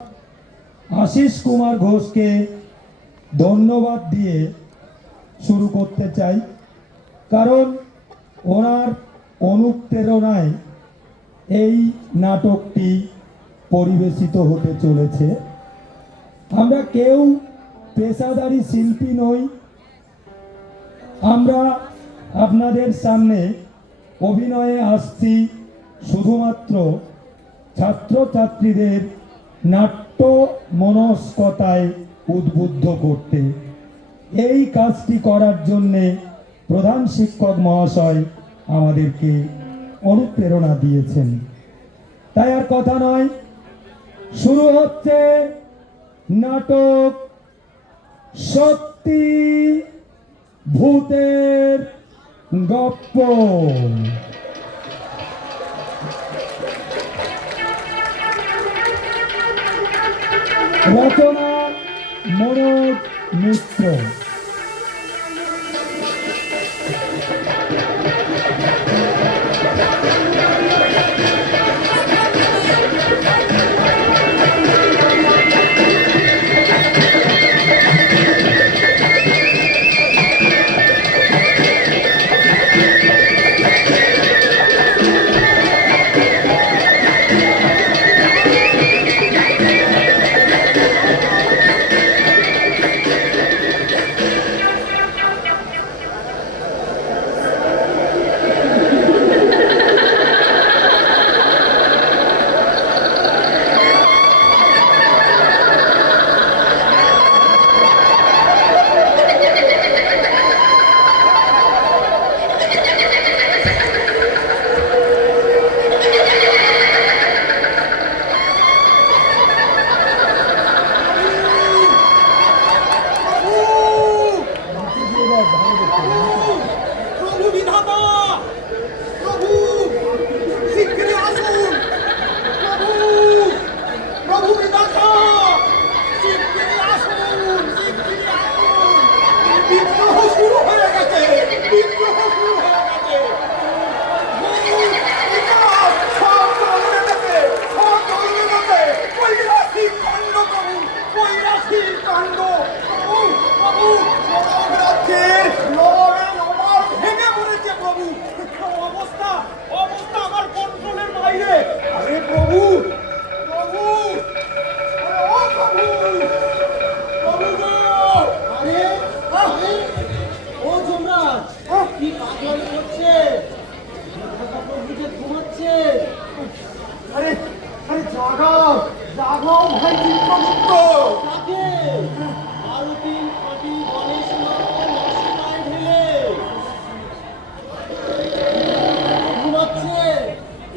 আশিস কুমার ঘোষকে ধন্যবাদ দিয়ে শুরু করতে চাই, কারণ ওনার অনুপ্রেরণায় এই নাটকটি পরিবেশিত হতে চলেছে। আমরা কেউ পেশাদারী শিল্পী নই, আমরা আপনাদের সামনে অভিনয়ে আসছি শুধুমাত্র ছাত্রছাত্রীদের নাট্য মনস্কতায় উদ্বুদ্ধ করতে। এই কাজটি করার জন্যে প্রধান শিক্ষক মহাশয় আমাদেরকে অনুপ্রেরণা দিয়েছেন। তাই আর কথা নয়, শুরু হচ্ছে নাটক সত্যি ভূতের গপ্প। রচনা মনোজ মিত্র।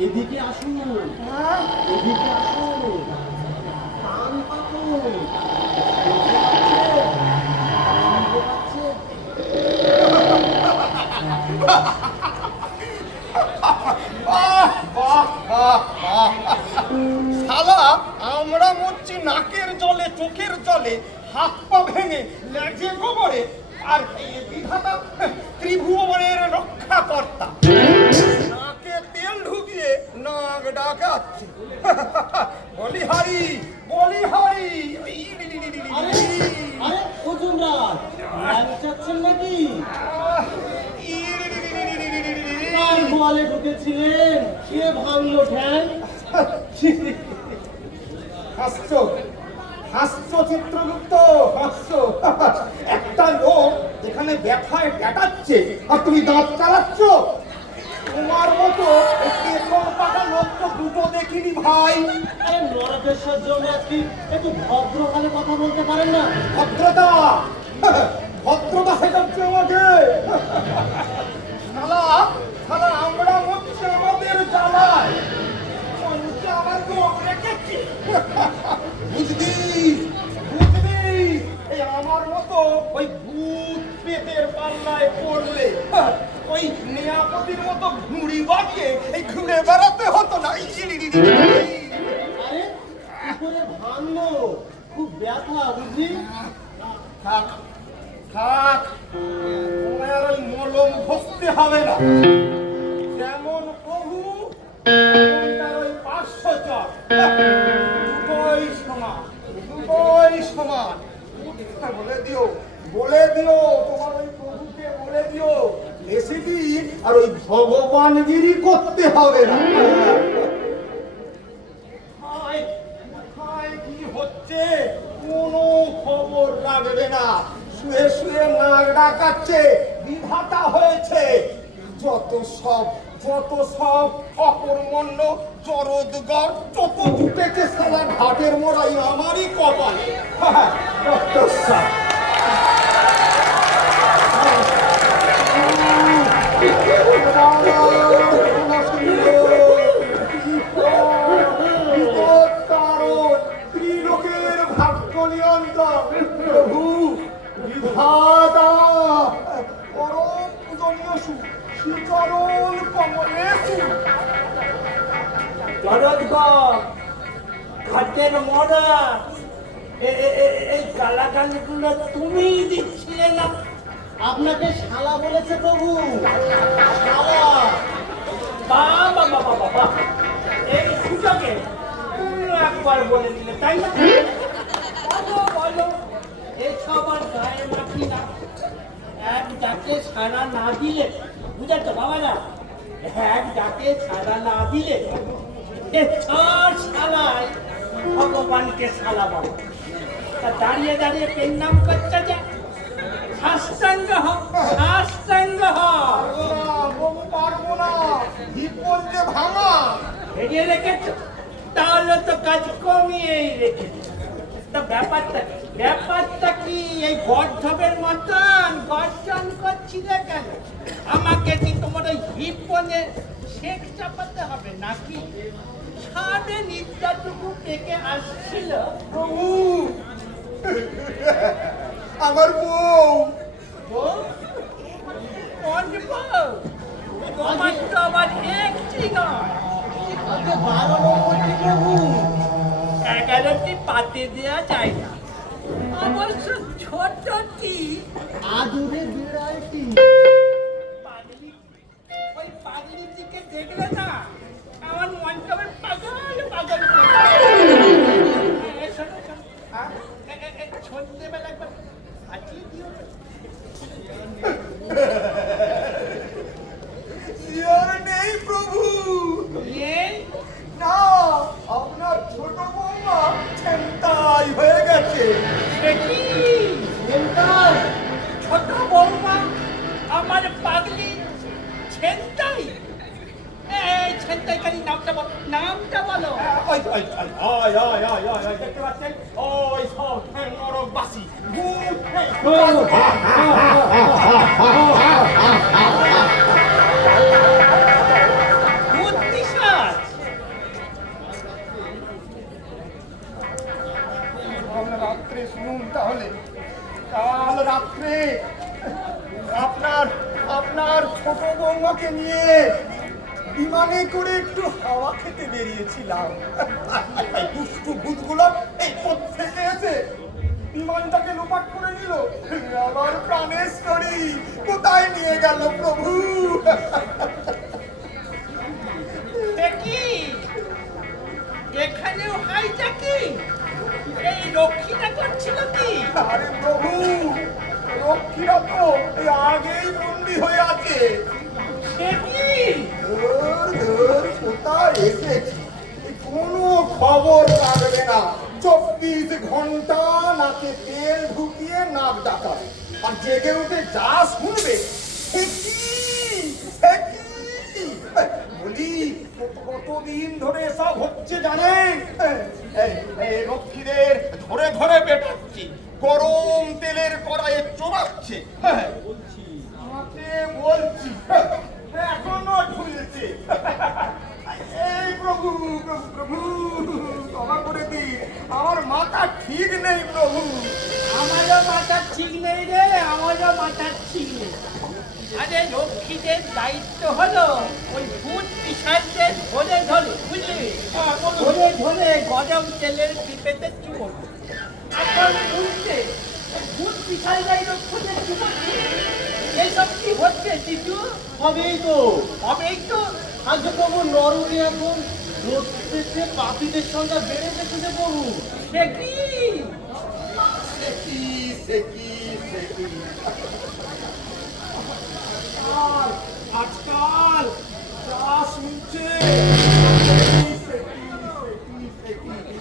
এদিকে আসুন, এদিকে আসুন, কান পাতুন। শালা আমরা মরছি নাকের জলে, চোখের জলে, হাত পা ভেঙে, লেজে গোবরে, আর বিধাতা ত্রিভুবনের রক্ষাকর্তা নাকে তেল ঢুকিয়ে নাক ডাকাচ্ছে। বলিহারি বলিহারি। নাকি গোয়ালে ঢুকেছিলেন, কে ভাঙলো ঠ্যাং? হাস্য হাস্য চিত্রগুপ্ত, হাস্য। একটা লোক এখানে ব্যথায় পেটাচ্ছে আর তুমি দাঁত চালাচ্ছ। তোমার মতো পেছন পাটা লোক তো দুটো দেখিনি ভাই। আরে নরকেশ্বর জন্য আজকে একটু ভদ্রভাবে কথা বলতে পারেন না? ভদ্রতা ভদ্রতা শেখাচ্ছে আমাকে। শালা শালা আমরা হচ্ছে আমাদের জ্বালায় আমার লোক রেখেছি। বুঝবি বুঝবি, এই আমার মতো ওই ভূত পেটের পাল্লায় পড়লে ওই নিয়াপতির মতো ঘুড়ি বানিয়ে এই ঘুরে বেড়াতে হতো না। আরে কি করে ভাঙলো? খুব ব্যথা বুঝি? থাক থাক, তোমার ওই মলম ঘষতে হবে না। যেমন প্রভু তার ওই 500 চক, দুটোই সমান। বলে দিও, তোমার ওই প্রভুকে বলে দিও এসিপি আর ওই ভগবানগিরি করতে হবে না। কোথায় কি হচ্ছে কোনো খবর রাখবে না, শুয়ে শুয়ে নাক ডাকাচ্ছে, বিধাতা হয়েছে। যত সব অকর্মণ্য জরদগর যত জুটেছে সারা ঘাটের মোড়াই আমারই কপালে। ডক্টর সাহেব ত্রিলোকের ভাগ্য নিয়ন্ত্রণ প্রভু বিধাতা পরম পূজনীয় শ্রীচরণ কমলে ঘাটের মরা এই গালাগালিগুলো তুমি দিচ্ছিলে না? আপনাকে শালা বলেছে প্রভু, শালা। বাবা বাবা বাবা, এই সুযোগে তুমি একবার বলে দিলে, তাই না? বলো বলো, এসব আর গায়ে মাখি না। এক ডাকে সাড়া না দিলে, বুঝেছ বাবারা, এক ডাকে সাড়া না দিলে চার শালায় ভগবানকে শালা বলে। তা দাঁড়িয়ে দাঁড়িয়ে পেন নাম করতে যা, সাষ্টাঙ্গ হ, সাষ্টাঙ্গ হ। পারবো না, জীবন যে ভাঙা ভেঙে রেখেছ, তাহলে তো কাজ কমিয়েই রেখেছ। তা ব্যাপারটা কি এই গর্ধবের মতন গর্জন করছিলে কেন? আমাকে কি তোমার ওই হিপনে শেখ চাপাতে হবে নাকি? সামনে নিদ্রাটুকু পেকে আসছিল। প্রভু আমার বউ বউ? কোন বউ? তোমার তো আবার একটি নয়, 12 নম্বরটি প্রভু। 11টি পাতে দেওয়া যায় না, অবশ্য ছোটটি আদুরে বিড়ালটি। পাগলি, ওই পাগলির দিকে দেখলে না আমার মনটা পাগল পাগল সন্ধ্যেবেলা একবার ফাটিয়ে দিও। ইয়ার নেই প্রভু, এই না আপনার ছোট বৌমা ছেনতাই হয়ে গেছে। সে কি? ছোট বৌমা আমার পাগলি ছেনতাই? এই ছেনতাইকারী নামটা বলো, নামটা বলো। দেখতে পাচ্ছেন ওই সব নরকবাসী বুদ্ধিসাজ। রাত্রে শুনুন তাহলে, কাল রাত্রে আপনার ছোট বৌমাকে নিয়ে বিমানে করে একটু হাওয়া খেতে বেরিয়েছিলাম। দুষ্টু ভূতগুলো এই পথ থেকে এসে বিমানটাকে লোপাট করে নিল। আমার প্রাণেশ্বরী কোথায় নিয়ে গেল প্রভু? কি এখানেও হাইজ্যাকিং? এই রক্ষীরা করছিল কি? আরে প্রভু, রক্ষীরা তো এই আগেই বন্দী হয়ে আছে। সে কি? কোথায় এসেছি কোনো খবর রাখবে না, 24 ঘন্টা নাকে তেল ঢুকিয়ে নাক ডাকা, আর জেগে উঠে যা শুনবে সে কি বলি। কতদিন ধরে সব হচ্ছে জানেন? এই রক্ষীদের ধরে ধরে পেটাচ্ছি, গরম তেলের কড়াইয়ে চড়াচ্ছে। আমাকে বলছি এখনো ঝুলছে। এই প্রভু প্রভু প্রভু, ক্ষমা করে দিন, আমার মাথা ঠিক নেই প্রভু। আমারও মাথা ঠিক নেই রে, আমারও মাথা ঠিক নেই। আরে রক্ষীদের দায়িত্ব হলো ওই ভূত পিশাচদের ধরে ধরে, বুঝলি, ধরে ধরে গরম তেলের পিপেতে চুমোনো। এখন উল্টে ভূত পিশাচরাই রক্ষীদের চুমোচ্ছে। এইসব কি হচ্ছে শিশু? হবেই তো আজ প্রভু নরকে এখন প্রত্যেককে পাপীদের সংখ্যা বেড়ে গেছে যে প্রভু। সে কি? সে কি আজকাল যা শুনছে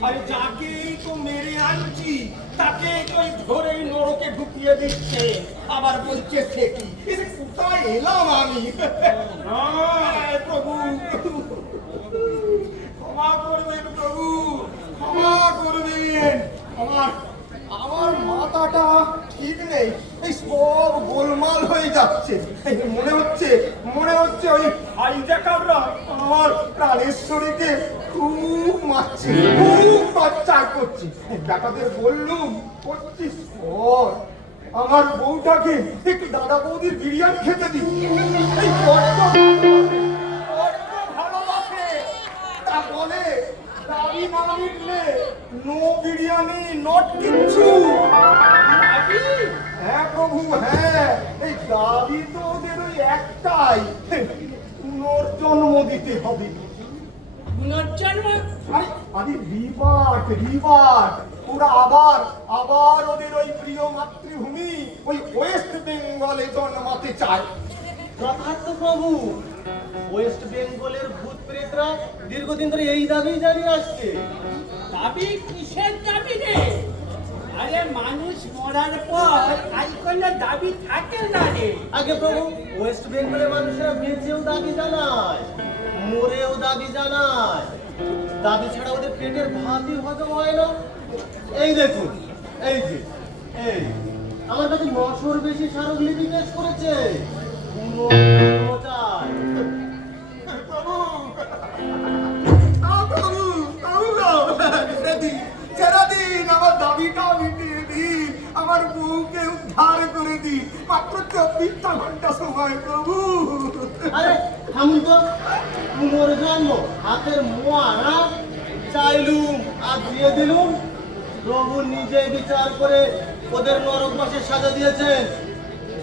আরে যাকেই তো মেরে আনছি তাকে তো ধরে নরকে ঢুকিয়ে দিচ্ছে আবার বলছে সে কি এসে কোথায় এলাম আমি প্রভু ক্ষমা করবেন প্রভু ক্ষমা করবেন আমার আমার মাথাটা ঠিক নেই এই সব গোলমাল হয়ে যাচ্ছে মনে হচ্ছে ওই হাইজ্যাকাররা আমার প্রাণেশ্বরীকে খুব মারছে খুব টর্চার করছে ডাকাদের বললুম করছিস কর আমার বউটাকে একটু দাদা বৌদির বিরিয়ানি খেতে দিই এই বড্ড ভালোবাসে তা বলে দাবি না মিটলে নো বিরিয়ানি নট কিচ্ছু হ্যাঁ প্রভু হ্যাঁ এই দাবি তো ওদের ওই একটাই পুনর্জন্ম দিতে হবে পুনর্জন্ম আরে রিবার্ট ওরা আবার ওদের ওই প্রিয় মাতৃভূমি ওই ওয়েস্ট বেঙ্গলে জন্মাতে চায় যথার্থ প্রভু, ওয়েস্ট বেঙ্গলের ভূত প্রেতরা দীর্ঘদিন ধরে এই দাবি জানিয়ে আসছে। দাবি কিসের দাবি রে? আরে মানুষ মরার পর আর কোনো দাবি থাকে না রে। আগে প্রভু, ওয়েস্ট বেঙ্গলের মানুষেরা বেঁচেও দাবি জানায়, মরেও দাবি জানায়। দাবি ছাড়া ওদের পেটের ভাতই হজম হয় না। এই দেখুন, এই যে এই আমার কাছে 900-র বেশি স্মারকলিপি পেশ করেছে। পুনর্জন্ম চায়। ছেড়ে দিন আমার দাবিটা মিটিয়ে দিন আমার বউকে উদ্ধার করে দিন মাত্র 24টা ঘন্টা সময় প্রভু আরে থামুন তো, পুনর্জন্ম হাতের মোয়া না? চাইলুম আর দিয়ে দিলুম। প্রভু নিজে বিচার করে ওদের নরকবাসের সাজা দিয়েছেন।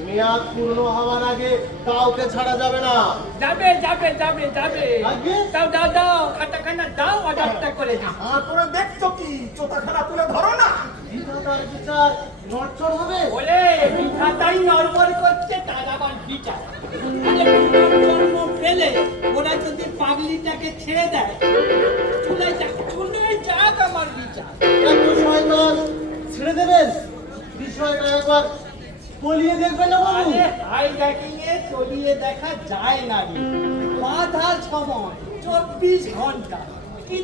মেয়াদ পূর্ণ হওয়ার আগে কাউকে ছাড়া যাবে না। যাবে যাবে যাবে যাবে আগে? দাও দাও দাও খাতাখানা দাও অর্ডারটা করে দাও। তারপরে দেখছো কি চোতাখানা তুলে ধরো না বিধাতার বিচার নড়চড় হবে। বলে বিধাতাই নড়বড় করছে তার আবার বিচার। আরে পুনর্জন্ম পেলে ওরা যদি পাগলিটাকে ছেড়ে দেয় চলে যাক আমার বিচার। এত শয়তান ছেড়ে দেবেন? বিষয়টা একবার বলিয়ে দেখবেন না বাবু? আরে হাইজ্যাকিং এ চলিয়ে দেখা যায় না রে। বাধা সময় 24 ঘন্টা। কি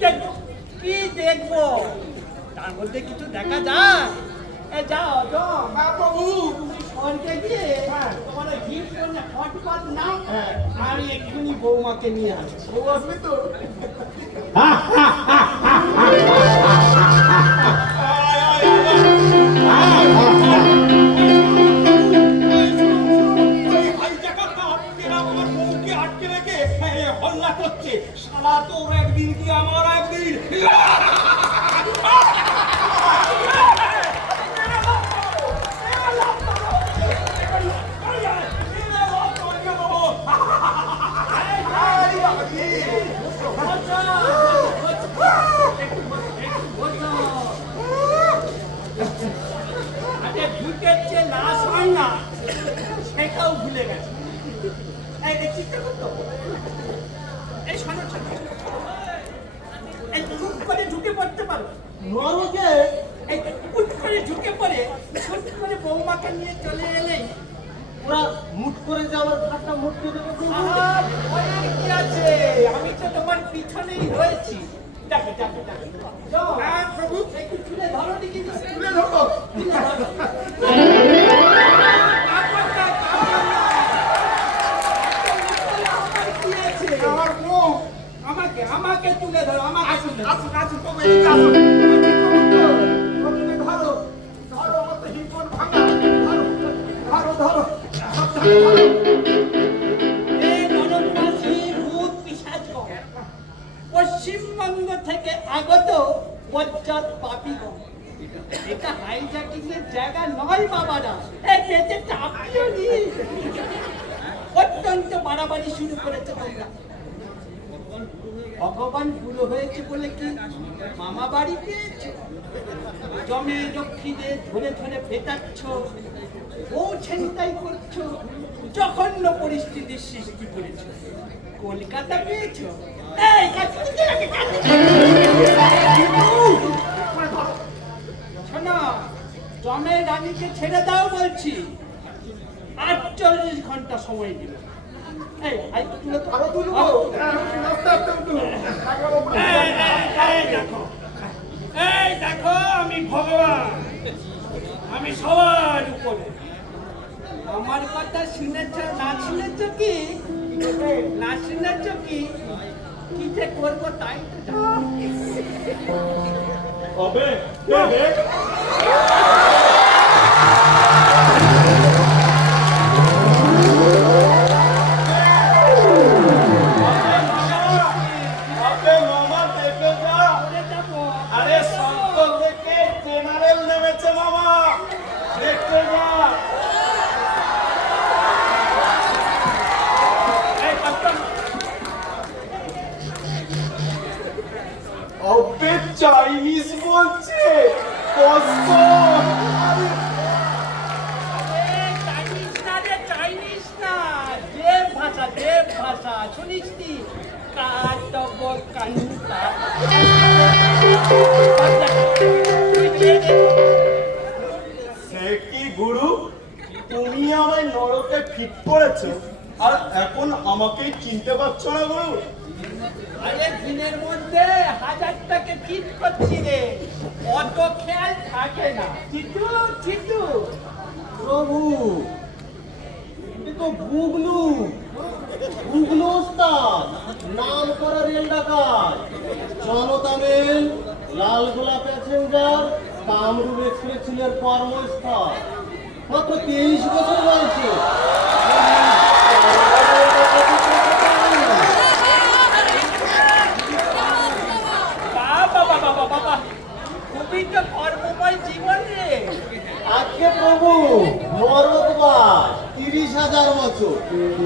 দেখবো তার মধ্যে কিছু দেখা যায়? এ যাও যাও প্রভু তুমি স্বর্গে গিয়ে তোমার গিফট করলে হটপট নাও। হ্যাঁ। আমি এক্ষুনি বৌমাকে নিয়ে আসছি। বউ আসবে তো আটকে রেখে হল্লা করছে শালা তোর একদিন কি আমার একদিন আরে ভূতের যে নাশ হয় না সেটাও ভুলে গেছে। এই চিন্তা করতো এই শোনো শোনো এই চুপ করে ঢুকে পড়তে পারো নরকে এই চুপ করে ঢুকে পড়ে ছোট করে বৌমাকে নিয়ে চলে এলেই ওরা মুট করে যে আমার ঘাটটা মুটকে দেবে প্রভু। আর ভয়ের কি আছে? আমি তো তোমার পিছনেই রয়েছি। ডাকে ডাকে ডাকে যাও। হ্যাঁ প্রভু একটু তুলে ধরো দেখি তুলে ধরো কি আছে? আমার বউ আমাকে তুলে ধরো আমাকে তুলে ধরো। আসুন আসুন তবে এদিকে আসুন প্রথমে ধরো ধরো আমার তো হিম্মত ভাঙা ধরো ধরো ধরো এই নরকবাসী ভূত পিশাচগণ, পশ্চিমবঙ্গ থেকে আগত বজ্জাত পাপীগণ। এটা হাইজ্যাকিং এর জায়গা নয় বাবারা। এই পেটে চাপিও নি। অত্যন্ত বাড়াবাড়ি শুরু করেছে তোমরা। ভগবান বুড়ো হয়েছে বলে কি মামা বাড়ি পেয়েছে? জমে লক্ষ্মীদের ধরে ধরে পেটাচ্ছ, বউ ছেনিটাই করছো, জঘন্য পরিস্থিতির সৃষ্টি করেছো। কলকাতা পেয়েছো? এই শোনো, জমের রানীকে ছেড়ে দাও বলছি। 48 ঘন্টা সময় দিল। এই তুলে তো আরো তুলবো। আস্তে আস্তে উঠুন। এই দেখো, আমি ভগবান, আমি সবার উপরে। আমার কথা শুনেছ না শুনেছ কি? না শুনেছ কি? কি যে করবো তাই তো জানো। হবে দেবে। আবে মামা দেখে যা। আরে সন্তর থেকে জেনারেল নেমেছে মামা, দেখতে যা। অবে চাইনিজ বলছে কষ্ট। চাইনিজ না, দেব ভাষা, দেব ভাষা শুনিস নি? কাটব কান্তা। সে কি গুরু, তুমি আমায় নরকে ফিট করেছো আর এখন আমাকেই চিনতে পারছো না গুরু? আরে দিনের মধ্যে 1000টাকে ফিট করছি রে, অত খেয়াল থাকে না। চিটু চিটু প্রভু, এ তো গুগলু, গুগলু ওস্তাদ, নাম করা রেল ডাকাত, জনতা মেল, লালগোলা প্যাসেঞ্জার, কামরূপ এক্সপ্রেসের কর্মস্থল। মাত্র 23 বছর বয়সে। বাবা বাবা বাবা, খুবই তো কর্মময় জীবন রে। আজকে প্রভু নরকবাস 30,000 বছর।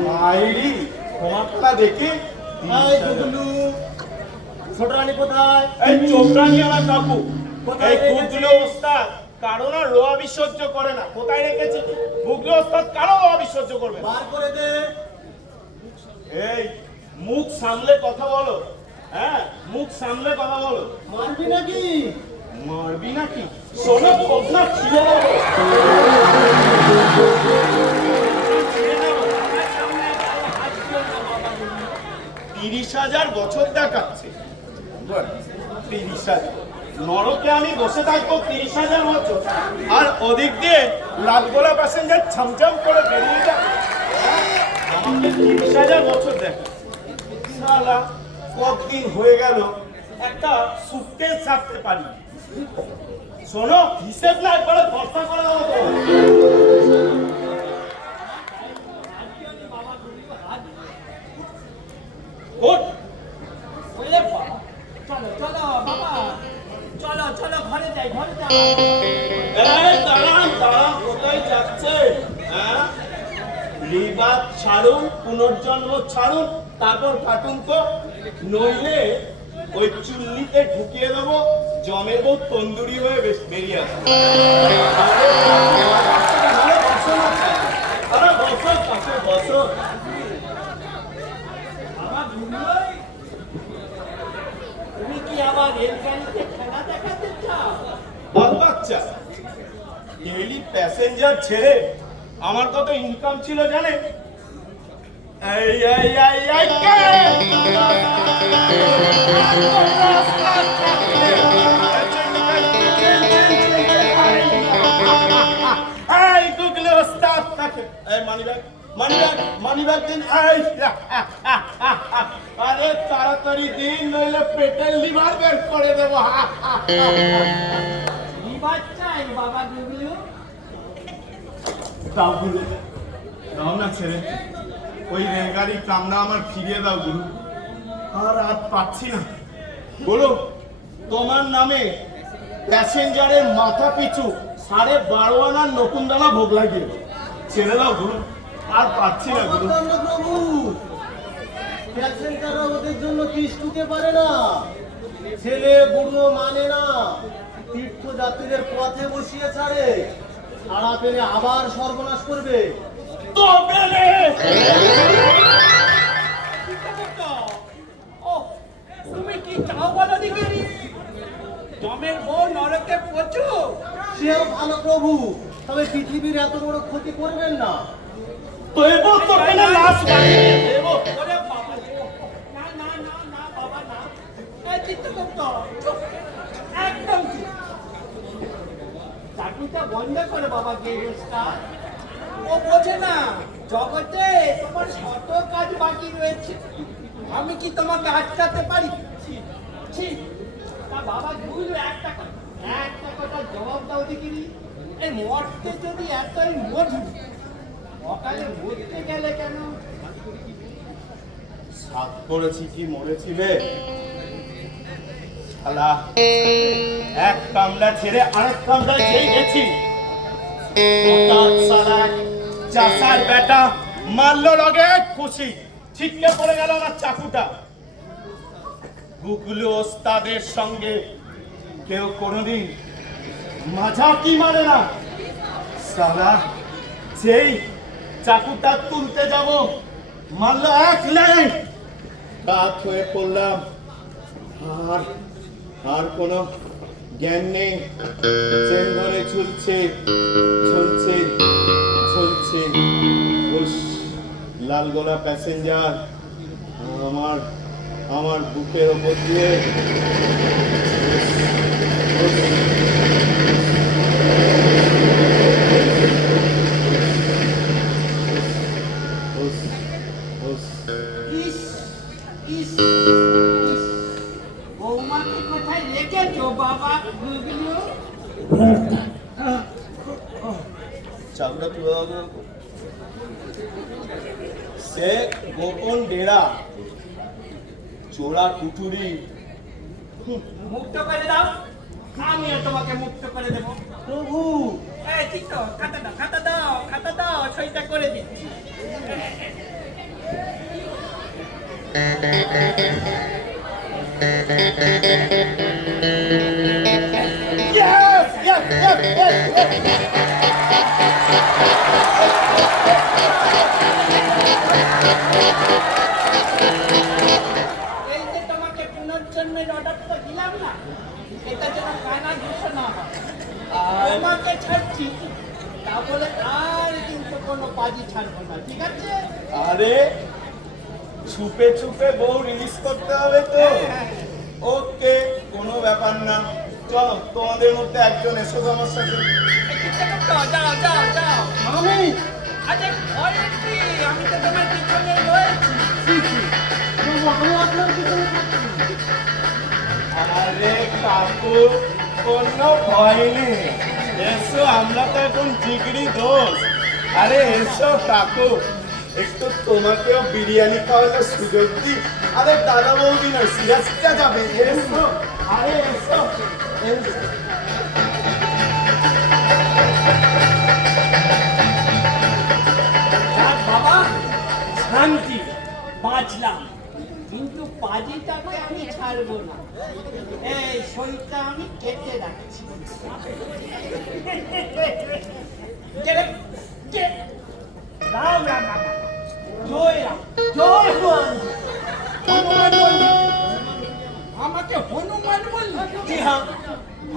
মাইরি তোমারটা দেখি। এই গুগলু, ছোট রানী কোথায়? এই চোপড়ানি আমার কাকু, কোথায় এই রেখেছি? গুগলো ওস্তাদ কারো না রোয়া বিসহ্য করে না। কোথায় রেখেছি? গুগলো ওস্তাদ কারো রোয়া বিসহ্য করবে না। বার করে দে। এই মুখ সামলে কথা বলো, হ্যাঁ মুখ সামলে কথা বলো। মারবি নাকি? মারবি নাকি? শোনো কথা ছিঁড়ে দেবো। 30,000 বছর দেখাচ্ছে। 30,000 নরকে আমি বসে থাকবো 30,000 বছর, আর ওদিক দিয়ে লালগোলা প্যাসেঞ্জার ছামছাম করে বেরিয়ে যাবে। আমাকে 30,000 বছর দেখা। শালা কতদিন হয়ে গেল একটা সুটকেস ছাড়তে পারি। শোনো, হিসেব না একবারে ভরসা করে দেবো তোমার। ওঠ। ওলে বাবা, চলো চলো বাবা, চলো চলো ঘরে যাই, ঘরে যাই। এই দাঁড়ান দাঁড়ান, কোথায় যাচ্ছে? হ্যাঁ, রিবাদ ছাড়ুন, পুনর্জন্ম ছাড়ুন, তারপর কাটুন তো, নইলে ওই চুল্লিতে ঢুকিয়ে দেবো, জমের বউ তন্দুরি হয়ে বেরিয়ে আসবে। আরে বসো কাছে বসো। আমার ঘুমোই, তুমি কি আবার রেলগাড়িতে খেলা দেখাতে চাও? বাল বাচ্চা, ডেইলি প্যাসেঞ্জার ছেড়ে আমার কত ইনকাম ছিল জানে? এই এই এই এই এই গুগলে ওস্তাদ থাকে। এই মানিব্যাগ মানিব্যাগ মানিব্যাগ দিন। এই আরে তাড়াতাড়ি দিন, নইলে পেটের লিভার বের করে দেবো। বিবাদ চাই বাবা গুগলু। দাও গুরু, দাও না ছেড়ে, ওই রেলগাড়ির কামনা আমার ফিরিয়ে দাও গুরু। আর পাচ্ছি না। বলো, তোমার নামে প্যাসেঞ্জারের মাথা পিছু 12.5 আনার নকুনদানা ভোগ লাগিয়ে ছেড়ে দাও গুরু। আর পাচ্ছি না গুরু। প্রভু, প্যাসেঞ্জাররা ওদের জন্য তিষ্ঠুতে পারে না, ছেলে বুড়ো মানে না, তীর্থযাত্রীদের পথে বসিয়ে ছাড়ে, ছাড়া পেলে আবার সর্বনাশ করবে। তবে রে! ও, তুমি কি চাও বলো দিকে? জমের বউ নরকে পচু। সেও ভালো প্রভু, তবে পৃথিবীর এত বড় ক্ষতি করবেন না। তো এবার তো কেন লাশ বানিয়ে দেবো? ওরে বাবা, না না না না বাবা না, এই চিত্তগুপ্ত, চুপ, একদম চুপ। চাকরিটা বন্ধ করে বাবা গেরস্তা। ও বোঝে না জগতে তোমার শত কাজ বাকি রয়েছে, আমি কি তোমাকে আটকাতে পারি? ছি, তা বাবা বুঝলো একটা কথা জবাব দাও দেখিনি। এই মরতে যদি এতই মধু, অকালে মরতে গেলে কেন? সাত করেছি কি মরেছিলে? শালা এক কামড়া ছেড়ে আরেক কামড়া খেয়ে গেছি। হঠাৎ শালা চাষার বেটা মারলো লগে খুশি, ছিটকে পড়ে গেল আমার চাকুটা। গুগলু ওস্তাদের সঙ্গে কেউ কোনোদিন মাঝা কি মারে না। শালা যেই চাকুটা তুলতে যাব মারলো এক লাইন, কাত হয়ে পড়লাম। আর আর কোনো জ্ঞান নেই, চেন ধরে ঝুলছে ঝুলছে ঝুলছে। উস, লাল গোলা প্যাসেঞ্জার আমার আমার বুকের ওপর দিয়ে ইস ইস ইস, বৌমাকে কোথায় রেখেছো বাবা গুগলু? চাকুটা তুলে দাও তো। সে গোপন ডেরা, চোরা কুটুরি। মুক্ত করে দাও, আমিও তোমাকে মুক্ত করে দেবো। প্রভু, এই ঠিক তো, খাতা দাও, সইটা করে দিচ্ছি। Yes, yes, yes, yes, yes. এই যে তোমাকে পুনর্জন্মের অর্ডারটা দিলাম না, এটা যেন কানা দূষণ না হয়। তোমাকে ছাড়ছি, তা বলে আর কিন্তু কোনো বাজি ছাড়বো না, ঠিক আছে? আরে ছুপে ছুপে বউ রিলিজ করতে হবে তো। ওকে, কোনো ব্যাপার না। চলো, তোমাদের মধ্যে একজন এসো তো আমার সাথে। এই চিত্তগুপ্ত, যাও। আমি আরে ঘরে কি? আমি তো তোমার পিছনে রয়েছি। প্রভু, আমি আপনার পিছনে থাকছি। আরে কাকু, কোনো ভয় নেই, এসো, আমরা তো এখন জিগরি দোস্ত। আরে এসো কাকু, একটু তোমাকেও বিরিয়ানি খাওয়ানোর সুযোগ দি। আরে দাদা বৌদি নয়, সিরাজটা যাবে। এসো, আরে এসো এসো। যাক বাবা, শান্তি, বাঁচলাম। কিন্তু পাজিটাকে আমি ছাড়বো না। এই সইটা আমি কেটে রাখছি। রাম রাম রাম, জয় রাম, জয় হনুমান। হনুমান বললি? আমাকে হনুমান বললি? জি হ্যাঁ,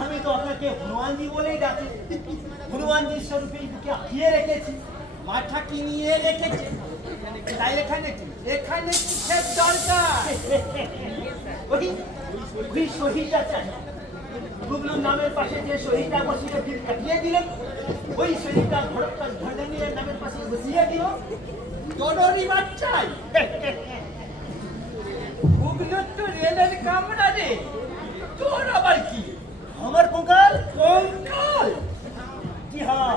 আমি তো আপনাকে হনুমানজি বলেই ডাকি। হনুমানজির স্বরূপে বুকে আঁকিয়ে রেখেছি। মাথা কি নিয়ে রেখেছে? তাই এখানে কি কিসের দরকার? ওই শহীদটা চাই। গুগলুর নামের পাশে যে শহীদটা বসিয়ে ফির কাটিয়ে দিলেন, ওই শহীদটা ভরতকাল ধর্মের নামের পাশে বসিয়ে দিল। তোরই বাচ্চাই গুগলোর তো রেলের কামড়া রে, তোর আবার কি? আমার পোকাল, কঙ্কাল? জি হ্যাঁ,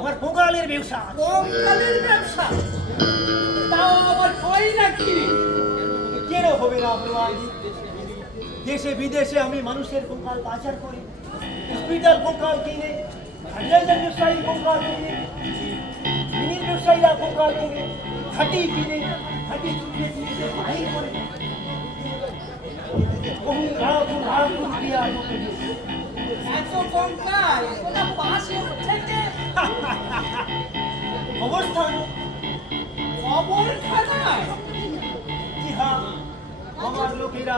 আমার পোকালের ব্যবসা। কঙ্কালের ব্যবসা? তাও আবার হয় নাকি? কেন হবে না হনুমানজি? দেশে বিদেশে আমি মানুষের পোকাল পাচার করি, হসপিটাল পোকাল কিনে, ফার্টিলাইজার ব্যবসায়ী পোকাল কিনে, মিনির ব্যবসায়ীরা পোকাল কিনে, খাটি কিনে খাটি চুকিয়ে চুকিয়ে ভাই করে বহু লাখ লাখ রুপিয়া ঢুকে দিয়েছে। এত কঙ্কাল ওটা পাশে থেকে অবস্থান খবরখানায় জি হ্যাঁ, আমার লোকেরা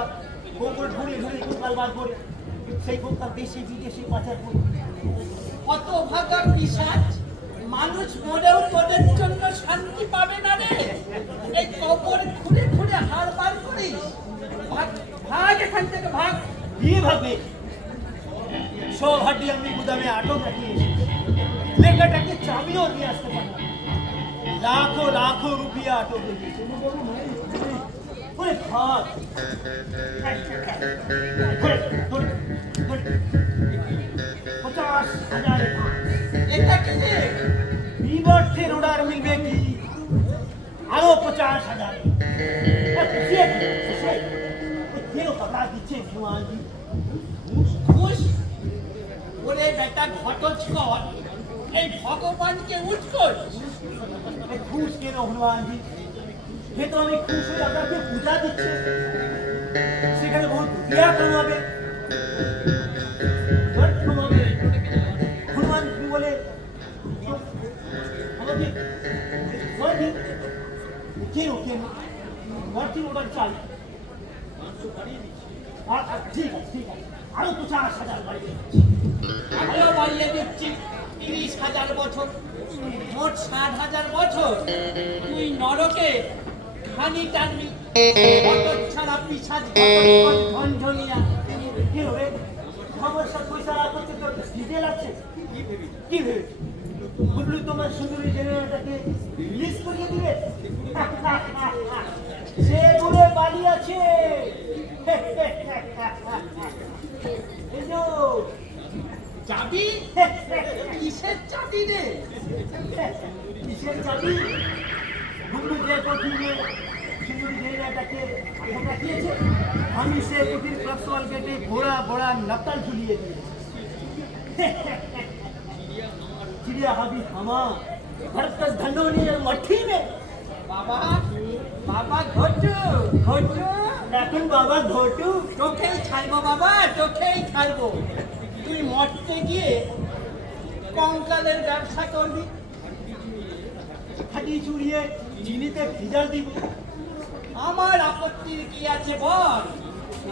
গোবর ঘুরে ঘুরে গোপাল বার করে সেই গোপাল দেশে বিদেশে পাচার করে। কত ভাগা পিসাচ মানুষ মরেও তোদের জন্য শান্তি পাবে না রে। এই কবর খুঁড়ে খুঁড়ে হাড় বার করিস। ভাগ ভাগ এখান থেকে ভাগ। বিয়ে ভাবে সব হাড্ডি আমি গুদামে আটক রাখিয়েছি, লেখাটাকে চাবিও দিয়ে আসতে পারলাম। লাখো লাখো রুপিয়া আটক রেখেছে। ওরে ভাগ 50,000 এটা কি রে? বিবর্থের অর্ডার মিলবে কি আরো 50,000। কেউ কথা দিচ্ছে ভগবানজি। ঘুষ ওরে বেটা ঘটোৎকচ এই ভগবানকে উৎকট ঘুষ কেন হনুমানজি? সে তো আমি খুশ হয়ে আপনাকে পূজা দিচ্ছি, সেখানে বহুত দিয়া কামাবে কামাবে। হনুমান কি বলে আমাকে কেন কেন মার্টিন অর্ডার চাই। ঠিক আছে ঠিক আছে, আরো 50,000 বাড়িয়ে দিচ্ছি। আরো বাড়িয়ে দিচ্ছি 30,000 বছর, মোট 60,000 বছর তুই নরকে খানি টানবি। ঘটক ছাড়া পিসাজ ঘটক ঝনঝনিয়া কি হবে আমার সব পয়সা করতে তো ডিজেল আছে। কি ভেবে বুবলু তোমার সুন্দরী জেনারেটাকে রিলিজ করিয়ে দিবে? সে দূরে বাড়ি আছে। এই যে চাবি কিসের চাবি রে? কিসের চাবি? বুবলু যে কঠিনে সুন্দরী জেনারেটাকে আটক রাখিয়েছে, আমি সে কঠিন প্রাক্তল কেটে ঘোড়া বড়া নকল ঝুলিয়ে দিয়েছি। चिड़िया हाबी हमा भरतस धंडोनी मट्ठी में বাবা বাবা ঘটু ঘটু এখন বাবা ঘটু তোকেই ছাড়বো বাবা, তোকেই ছাড়বো। তুই মরতে গিয়ে কঙ্কালের ব্যবসা করবি। হাঁটি চুড়িয়ে চিনিতে ভিজা দিব। আমার আপত্তির কি আছে বল?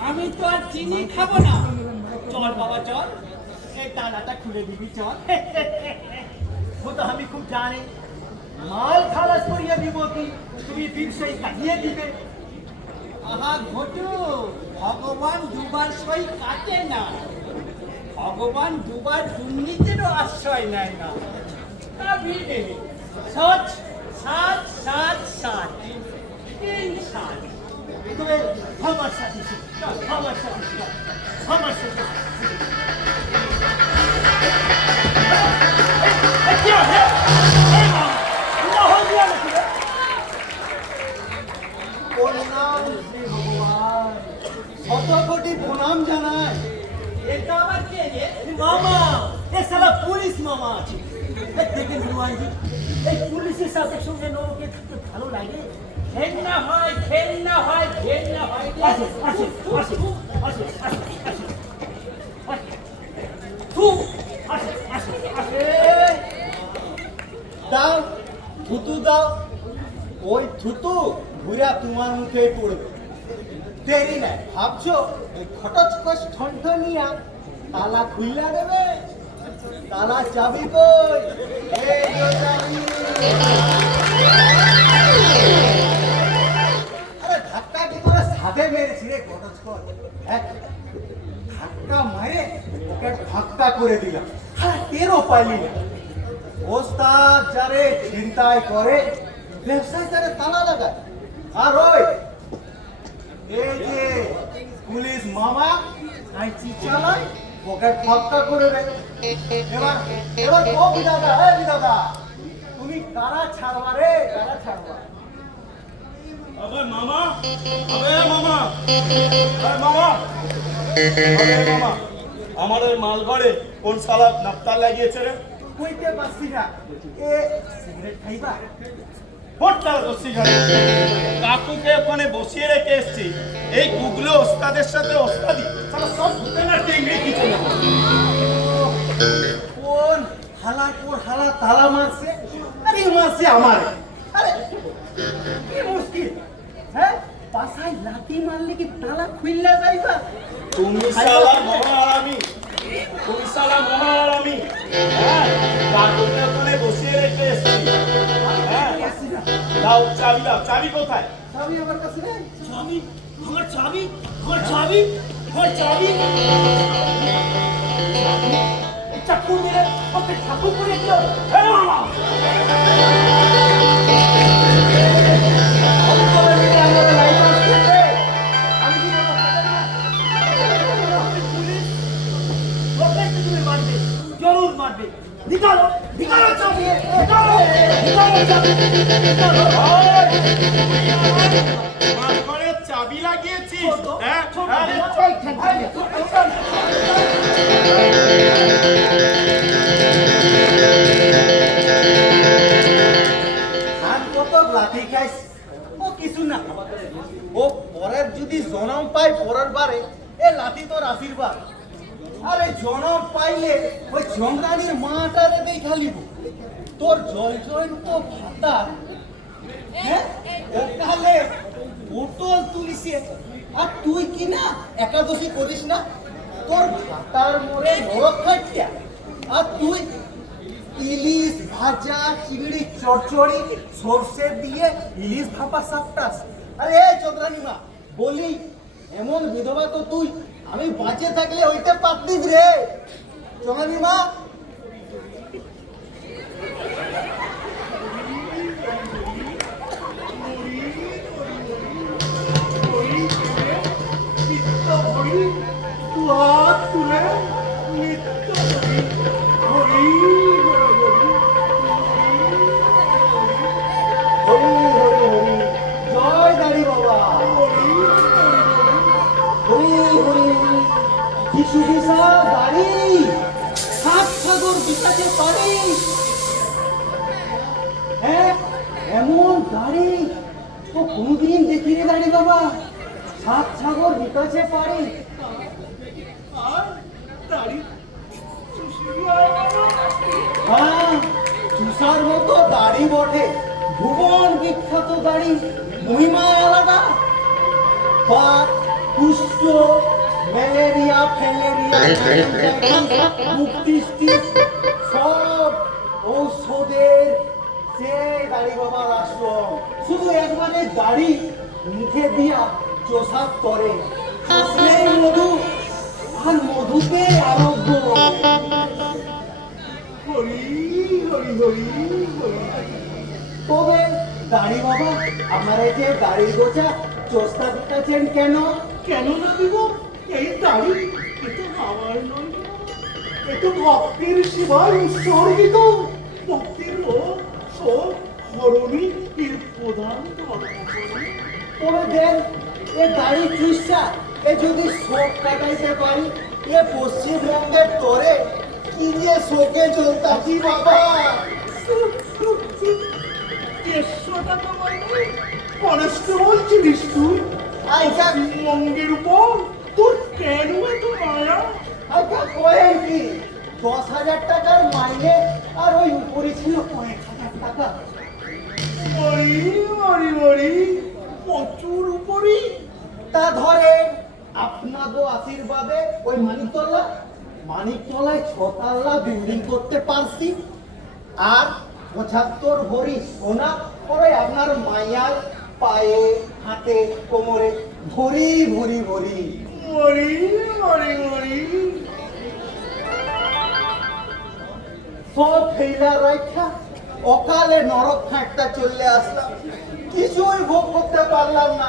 আমি তো আর চিনি খাবো না। চল বাবা চল, এই তালাটা খুলে দিবি চল। वो तो हमें खूब जाने माल खालास करिए দিব কি তুমি দিন সেই কাটিয়ে দিবে। আহা ঘটু, ভগবান দুবার সই কাটে না। ভগবান দুবার দুর্নীতিরও আশ্রয় নেয় না। তা ভিড়ে সচ সাত সাত সাত 3 সাত। তুমি আমার সাথে আমার সাথে আমার সাথে क्या है? क्या हो गया मुझे? প্রণাম শ্রী ভগবান, শত কোটি প্রণাম জানাই। এটা আবার কে রে? মামা এ সালা পুলিশ মামা আছে। দেখেন হনুমানজি, এই পুলিশের সাথে সঙ্গে নৌকে থাকতে ভালো লাগে। ঘেন্না হয় ঘেন্না হয় ঘেন্না হয়। আসে আসে আসে আসে আসে আসে থু, আসে আসে আসে দাও থুতু দাও। ওই থুতু ঘুরা তোমার মুখে পড়বে। দেরি নাই ভাবছো এই খটচকচ ঠনঠনিয়া তালা খুইলা দেবে? তালা চাবি কই? এই যে চাবি। আরে ধাক্কা কি করে সাথে মেরেছি রে খটচকচ? হ্যাঁ ধাক্কা মারে ওকে ধাক্কা করে দিলাম। হ্যাঁ টেরও পাইলি না। ওস্তাদ যারে চিন্তায় করে ব্যবসায় যারে তালা লাগায়। আর ওই এই যে পুলিশ মামা কাঁচি চালায় ওকে ধাক্কা করে দেয়। এবার এবার ও বিদাদা, এই বিদাদা তুমি কারা ছাড়বা রে? কারা ছাড়বা? আবে মামা, আবে মামা, আবে মামা, আবে মামা, আমাদের মালঘরে কোন শালা নাপ্তাল লাগিয়েছে রে? কইতে পারছি না। এ সিগারেট খাইবা? ভোট্টার দোষী ঘরে কাকুকে ওখানে বসিয়ে রেখে এসছি এই গুগলো ওস্তাদের সাথে ওস্তাদি সারা সব ভূতে না টেঙ্গি কিছু না কোন হালার পর হালা তালা মারছে আরে মারছে আমার আরে কি মুশকিল হ্যাঁ পাশায় লাঠি মারলে কি তালা খুললা যাইবা তুমি শালা মহারামি তুমি শালা মহারামি হ্যাঁ কাকুকে ওখানে বসিয়ে রেখে এসছি হ্যাঁ দাও চাবি কোথায় সবই আমার কাছে নেই চাবি আমার চাবি আমার চাবি আমার চাবি চাকু মেরে ওকে ঠাকুর করে দিল আমি কি जरूर मार दे निकालो निकालो चाबी निकालो निकालो चाबी निकालो আমার ঘরে চাবি লাগিয়েছিস হ্যাঁ আর কত লাঠি খাইস ও কিছু না ও পরের যদি জনম পাই পরের বারে এ লাঠি তোর আশীর্বাদ আরে জনম পাইলে ওই জংরানির মাটারে দেই খালিব তোর জয় জয় তো ভাতা হ্যাঁ ওকালে পটল তুলিছে আর তুই কি না একাদশী করিস না তোর ভাতার মোড়ে নরক খাইয়া আর তুই ইলিশ ভাজা চিংড়ি চচ্চড়ি সরষে দিয়ে ইলিশ ভাপা সাপটাস আরে এ চন্দ্রানিমা বলি এমন বিধবা তো তুই আমি বাঁচে থাকলে ওইটা পারতিস রে চন্দ্রানিমা হরি হরি হরি জয় দাড়ি বাবা হরি হরি কিছু দিশা দাড়ি সাত সাগর বিকাশে পারি হ্যাঁ এমন দাড়ি তো কোনদিন দেখিনি দাড়ি বাবা সাত সাগর বিকাশে পারি হ্যাঁ তুষার মতো দাড়ি বটে ভুবন বিখ্যাত দাড়ি মহিমা আলাদা বাত কুষ্ঠ ম্যালেরিয়া ফ্যালেরিয়া মুক্তিষ্টিস সব ঔষধের সে দাড়ি বাবার আশ্রম শুধু একবারে দাড়ি মুখে দিয়া চোষাক করে হাসলেই মধু আর মধুতে আরোগ্য তবে দাড়ি বাবা আমার এই যে দাড়ির গোছা চোস্তা দিতেছেন কেন কেন না দিব এই দাড়ি এ তো আমার নয় এ তো ভক্তির সেবার উৎসর্গিত ভক্তির লোক সব হরণী এর প্রধান ধর্মচরী তবে দেন এ দাড়ি চুষা এ যদি শোক কাটাইতে পারি এ পশ্চিমবঙ্গের তরে কি যে শোকে চলতাছি বাবা 100 টাকা মাইনে কনস্টেবল ছিলিস তুই আইসা মঙ্গের উপর তোর কেন এত মায়া আচ্ছা কয়েন কি 10,000 টাকার মাইনে আর ওই উপরে ছিল কয়েক হাজার টাকা মরি প্রচুর উপরই তা ধরে আপনাদের আশীর্বাদে ওই মানিকতলায় 6 বিল্ডিং করতে পারছি আর 75 ভরি সোনা পরে আপনার মায়ার পায়ে হাতে কোমরে ভরি ভরি ভরি মরি সব ফেলা রাখা অকালে নরক খাটটা চলে আসলাম কিছুই ভোগ করতে পারলাম না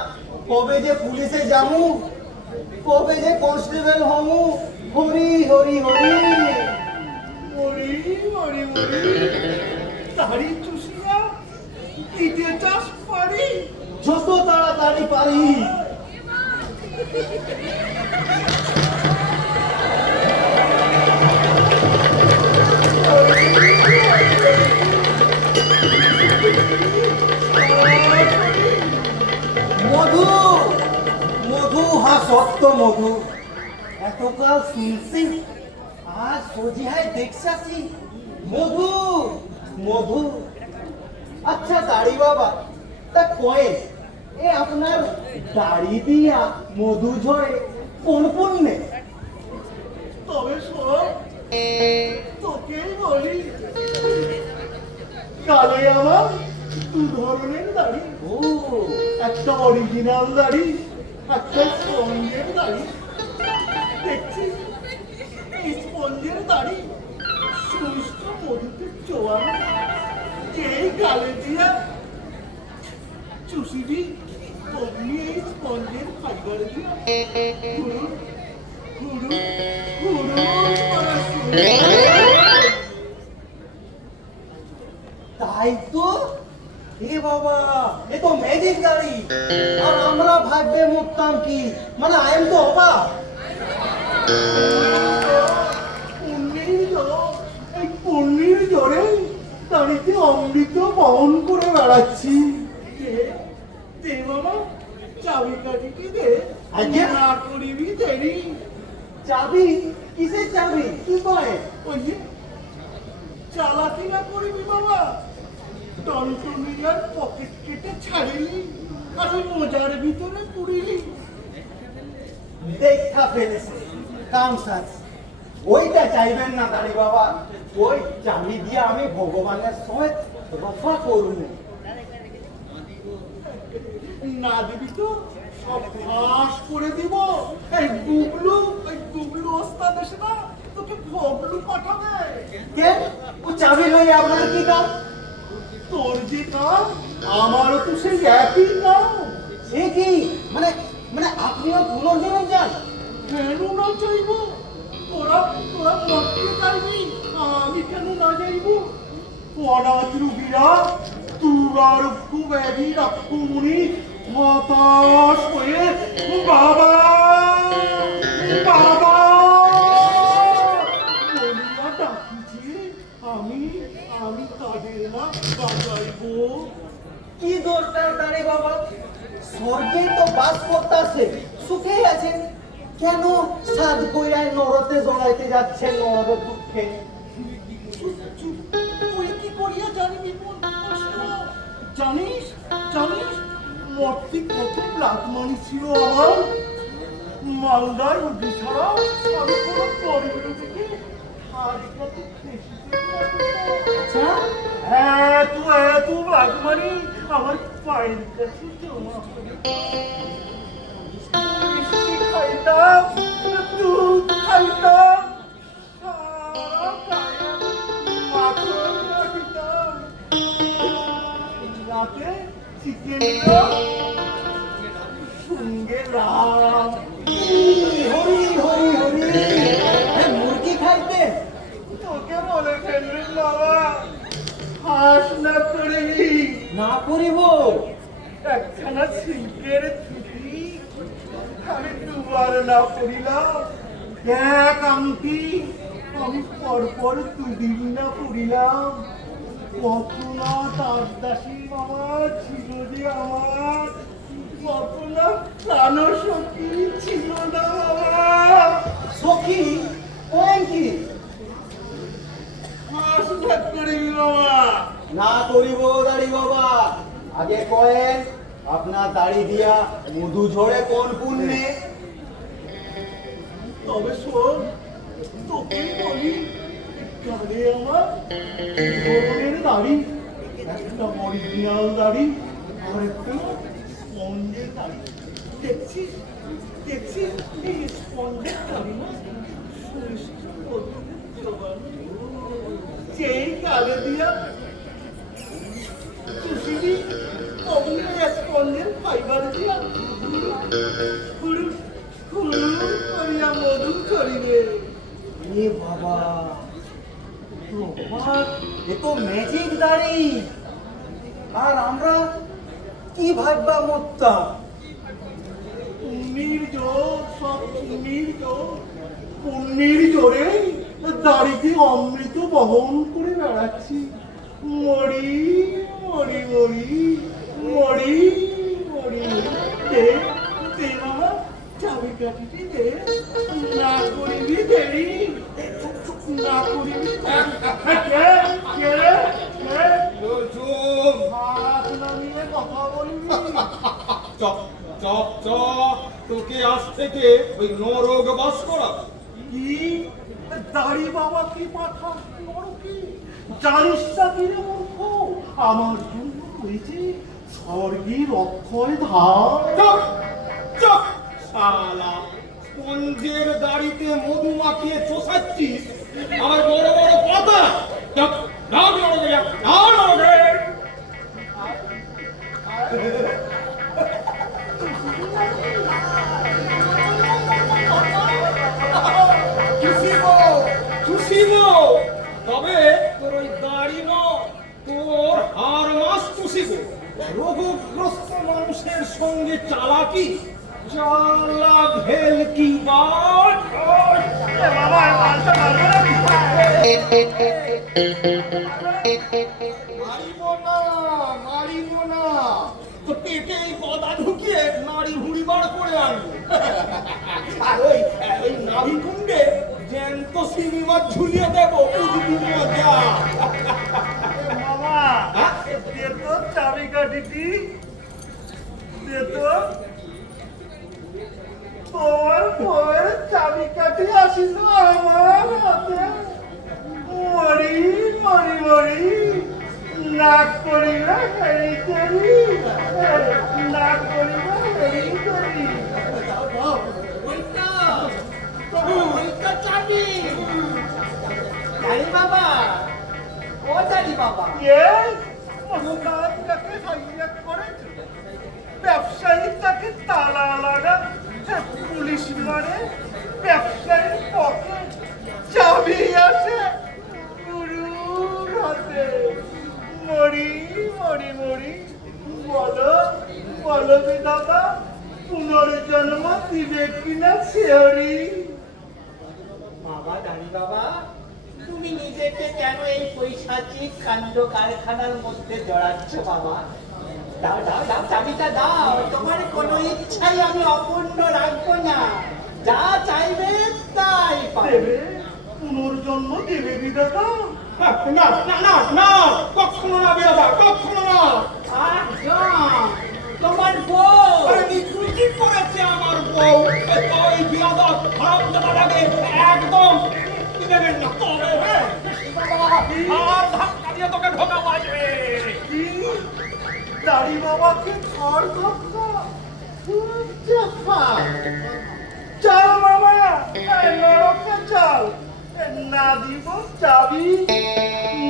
কবে যে পুলিশে যামু কবে যে কনস্টেবল হমু হরি হরি হরি মরি দাড়ি চুষিয়া ইটে চাষ পারি যত তাড়াতাড়ি পারি এতকাল শুনছি, আজ সজিহায় দেখছি মধু মধু। আচ্ছা দাড়ি বাবা, তা কয়ে এ আপনার দাড়ি দিয়া মধু ঝরে কোন পুণ্যে? তবে শোন, তোকেই বলি, কালে আমার দু ধরনের দাড়ি। ও একটা অরিজিনাল দাড়ি, একটা স্পঞ্জের দাড়ি। দেখছিস এই স্পঞ্জের দাড়ি শুষ্ক মধুতে চোয়ানো, যেই গালে দিয়া চুষিবি অমনি এই স্পঞ্জের ফাইবার দিয়া হুড়ু হুড়ু হুড়ু করা শুরু হয়। তাই তো। এ বাবা, এ তো ম্যাজিক দাড়ি। আর আমরা ভাববে মুক্তাম কি, মানে আই এম তো অবাক। এই পন্নির জোরে দাড়িতে অমৃত বহন করে বেড়াচ্ছি। দে মামা, চাবি কাঠিটি দে, আজ্ঞে। না করিবি দেরি। চাবি? কিসের চাবি? কি কয়? ওই যে চালাকি না করিবি বাবা, টনটনিয়ার পকেট কেটে ছাড়িলি আর ওই মোজার ভিতরে পুরিলি। দেখা ফেলেছে কামসাজ। ওইটা চাইবেন না দাড়ি বাবা, ওই চাবি দিয়ে আমি ভগবানের সঙ্গে রফা করব। না দিবি তো সব ফাঁস করে দিব। এই গুগলু ওস্তাদ এসে না তোকে ভগলু পাঠাবে। কে? ও চাবি লই আপনার কি কাম? তোর যে কাম, আমারও তো সেই একই কাম। সে কি? মানে মানে আপনিও পুনর্জন্ম যান? কেন না চাইব? তোরা তোরা মরতে চাইবি, আমি কেন না যাইব? অনাথ রুগীরা দুরারোগ্য ব্যাধি রক্ষমণি হতাশ হয়ে বাবা বাবা বলিয়া ডাকিছে, আমি আমি তাদের না বাঁচাইব। কি দরকার দাঁড়ে বাবা? স্বর্গে তো বাস করতেছে, সুখেই আছেন, কেন সাজ কইরায় নরতে জড়াইতে যাচ্ছেন নরদের দুঃখে? তুই কি করিয়া জানিবি কোন কষ্ট? জানিস জানিস মর্তি কত লাতমানি ছিল আমার। মালদার রুগী ছাড়া আমি কোনো পরিবার থেকে হাত কত আচ্ছা, এত লাতমানি আমার পায়ের কাছে জমা করে। মিষ্টি খাইতাম, দুধ খাইতাম, সারা গায়ে মাখন রাখিতাম। রাতে চিকেন সঙ্গে রাম। হরি হরি হরি, মুরগি খাইতে? তোকে বলে ফেললেন বাবা, হাস না করবি। না করিব। একখানা সিল্কের ছুটি আমি দুবার না পড়িলাম। এক আংটি আমি পরপর দুদিন না পড়িলাম। কত না তার দাসী মামা ছিল যে আমার, কত না প্রাণ সখী ছিল না বাবা। সখী করেন কি? হাস না করবি বাবা। না করিব দাড়ি বাবা। আগে কয়েন আপনার দাড়ি দিয়া মধু ঝরে কোন পুণ্যে? তবে শোন, তোকেই বলি, গালে আমার ধরনের দাড়ি, একটা অরিজিনাল দাড়ি আর একটা স্পঞ্জের দাড়ি। দেখছিস দেখছিস এই স্পঞ্জের দাড়ি না সুস্থ পদ্ধতির জোগান, যেই গালে দিয়া চুষিবি অমনি স্পঞ্জের ফাইবার দিয়া হুড়ু হুড়ু করিয়া মধু চড়িবে। এ বাবা, প্রভাত, এ তো ম্যাজিক দাড়ি। আর আমরা কি ভাববা মরতাম? পুণ্যির জোর, সব পুণ্যির জোর, পুণ্যির জোরে দাড়িতে অমৃত বহন করে বেড়াচ্ছি। মরি মরি মরি মরি মরি মরি। দে দে মামা চাবি চাবিকাঠিটি দে, না করিবি দেরি, না করিবি কে রে? অর্জুন হাত নামিয়ে কথা বলবি। চপ চপ চপ, তোকে আজ থেকে ওই নরক বাস করা। কি দাড়ি বাবা কি পাঠা নরকি, জানিস না কি রে মূর্খ, আমার জন্য হয়েছে স্বর্গের অক্ষয় ধার। চপ চপ শালা, স্পঞ্জের দাড়িতে মধু মাখিয়ে চষাচ্ছিস, আমার বড় বড় কথা। চপ না নরকে যা, না নরকে। চুষিব, তবে তোর ওই দাড়ি ন, তোর আর মাস চুষিব। রোগগ্রস্ত মানুষের সঙ্গে চালাকি, চালা ভেলকি বাট। বাবা মালটা মারবে নাকি? মারিব না, মারিব না, তো পেটে এই গদা ঢুকিয়ে নাড়ি হুড়ি বার করে আনবো। আর ওই নাভি কুণ্ডে জ্যান্ত শিঙি মাছ ঝুলিয়ে দেবো, বুঝবি মজা। বাবা হ্যাঁ? দে তো চাবিকাঠিটি, দে তো। তোমার বউয়ের চাবিকাঠি আসিল আমার হাতে, মরি মরি মরি, নাক করিবে হেরি করি, নাক করিবে হেরি করি। ওইটা চাবি দাড়ি বাবা, ও দাড়ি বাবা, মহোদার তাকে হাইয়া করেছে, ব্যবসায়ী তাকে তালা লাগা, পুলিশ মারে, ব্যবসায়ীর পকেট চাবি আসে গুরুর হাতে, মরি মরি মরি, বলো বলো বিধাতা, পুনর্জন্ম দিবে কিনা শিহরি। বাবা দাড়ি বাবা, তুমি নিজেকে কেন এই পৈশাচিক কাণ্ড কারখানার মধ্যে জড়াচ্ছ বাবা? দাও দাও দাও, চাবিটা দাও, তোমার কোনো ইচ্ছাই আমি অপূর্ণ রাখবো না, যা চাইবে তাই পাবে। দেবে পুনর্জন্ম দেবে বিধাতা। না না না না, কখনো না বেরোবা, কখনো না। তোমার বউ আরে নিকুচি করেছে আমার বউ, ওই বিয়াদব হারামজাদাটাকে একদম দেবেন না। তবে আর ধাক্কা দিয়ে তোকে ঢোকাবো আজকে। কি দাড়ি বাবাকে ঘর ধাক্কা, চল মামা নরকে চল, না দিব চাবি,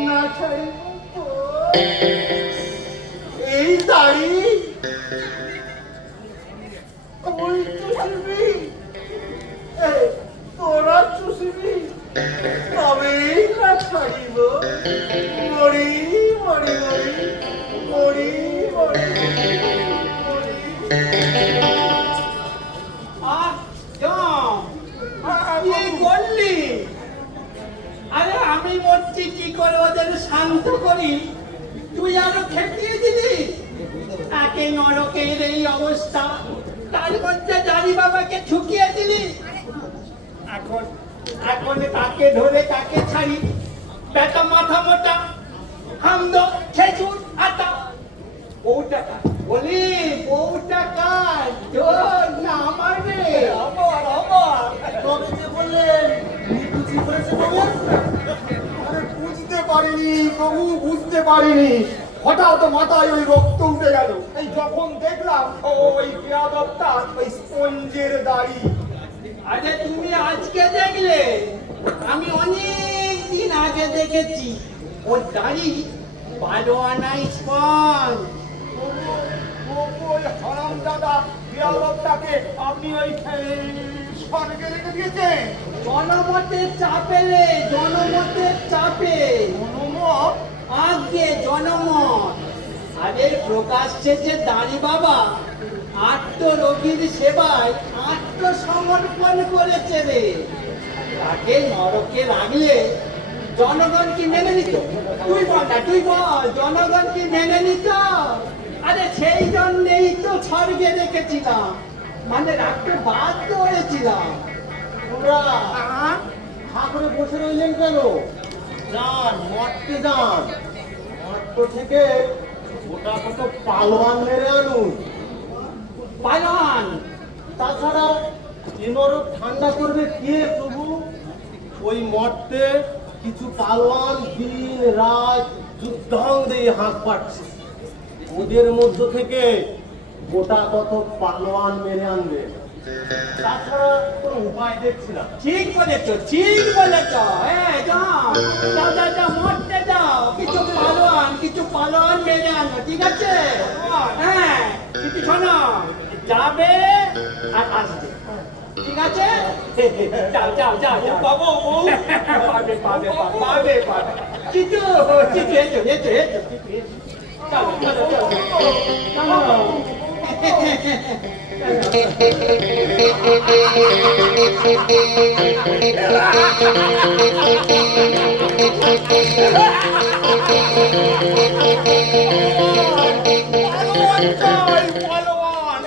না ছাড়িব বউ। এই দাড়ি ওই চুষিবি, তোরা চুষিবি, তবেই না ছাড়িব, মরি মরি মরি, মরি মরি মরি। কি করলি? আরে আমি মরছি কি করে ওদের শান্ত করি, তুই আরো খেপিয়ে দিলি। তাকে নরকের এই অবস্থা, তার মধ্যে দাড়ি বাবাকে ঠুকিয়ে দিলি। এখন এখন তাকে ধরে তাকে ছাড়ি, বেটা মাথা মোটা, হামদ খেজুর আটা। বউটা কার? বলি বউটা কার? তোর না আমার রে? আমার আমার। তবে যে বললেন নিকুচি করেছে বলে? আরে বুঝতে পারিনি প্রভু, বুঝতে পারিনি, হঠাৎ মাথায় ওই রক্ত উঠে গেল। এই যখন দেখলাম ওই বিয়াদবটা ওই স্পঞ্জের দাড়ি। আরে তুমি আজকে দেখলে, আমি অনেক দিন আগে দেখেছি ওর দাড়ি 12 আনা স্পঞ্জ। ওই হারামজাদা বিয়াদবটাকে আপনি ওই স্বর্গে রেখে দিয়েছেন। জনমতের চাপে রে, জনমতের চাপে। জনমত? আগে জনমত। আরে প্রকাশ্যে যে দাঁড়ি বাবা আত্মরোগীর সেবায় আত্মসমর্পণ করেছে রে, তাকে নরকে রাখলে জনগণ কি মেনে নিত? তুই বল না, তুই বল, জনগণ কি মেনে নিত? আরে সেই জন্যেই তো স্বর্গে রেখেছিলাম, মানে রাখতে বাধ্য হয়েছিলাম। তোমরা হা করে বসে রইলেন কেন? যান, মঠকে যান। মঠ থেকে গোটা কত পালোয়ান মেরে আনুন। পালন তাছাড়া এমরও ঠান্ডা করবে কে প্রভু? ওই মর্তে কিছু পালোয়ান দিন রাত যুদ্ধং দিয়ে হাঁক পাচ্ছে। ওদের মধ্য থেকে গোটা কত পালোয়ান মেরে আনবে। তাছাড়া কোনো উপায় দেখছিলাম। ঠিক বলেছো, ঠিক বলেছো। হ্যাঁ, যাও যাও যাও যাও, মরতে যাও, কিছু পালোয়ান মেরে আনো, ঠিক আছে? হ্যাঁ, কিন্তু শোনো, যাবে আর আসবে, ঠিক আছে? যাও যাও যাও যাও। বাবু পাবে পাবে পাবে পাবে। চিচু চিচু, এসো এসো এসো, চিচু এসো। চলো চলো চলো চলো। পালোয়ান চাই, পালোয়ান।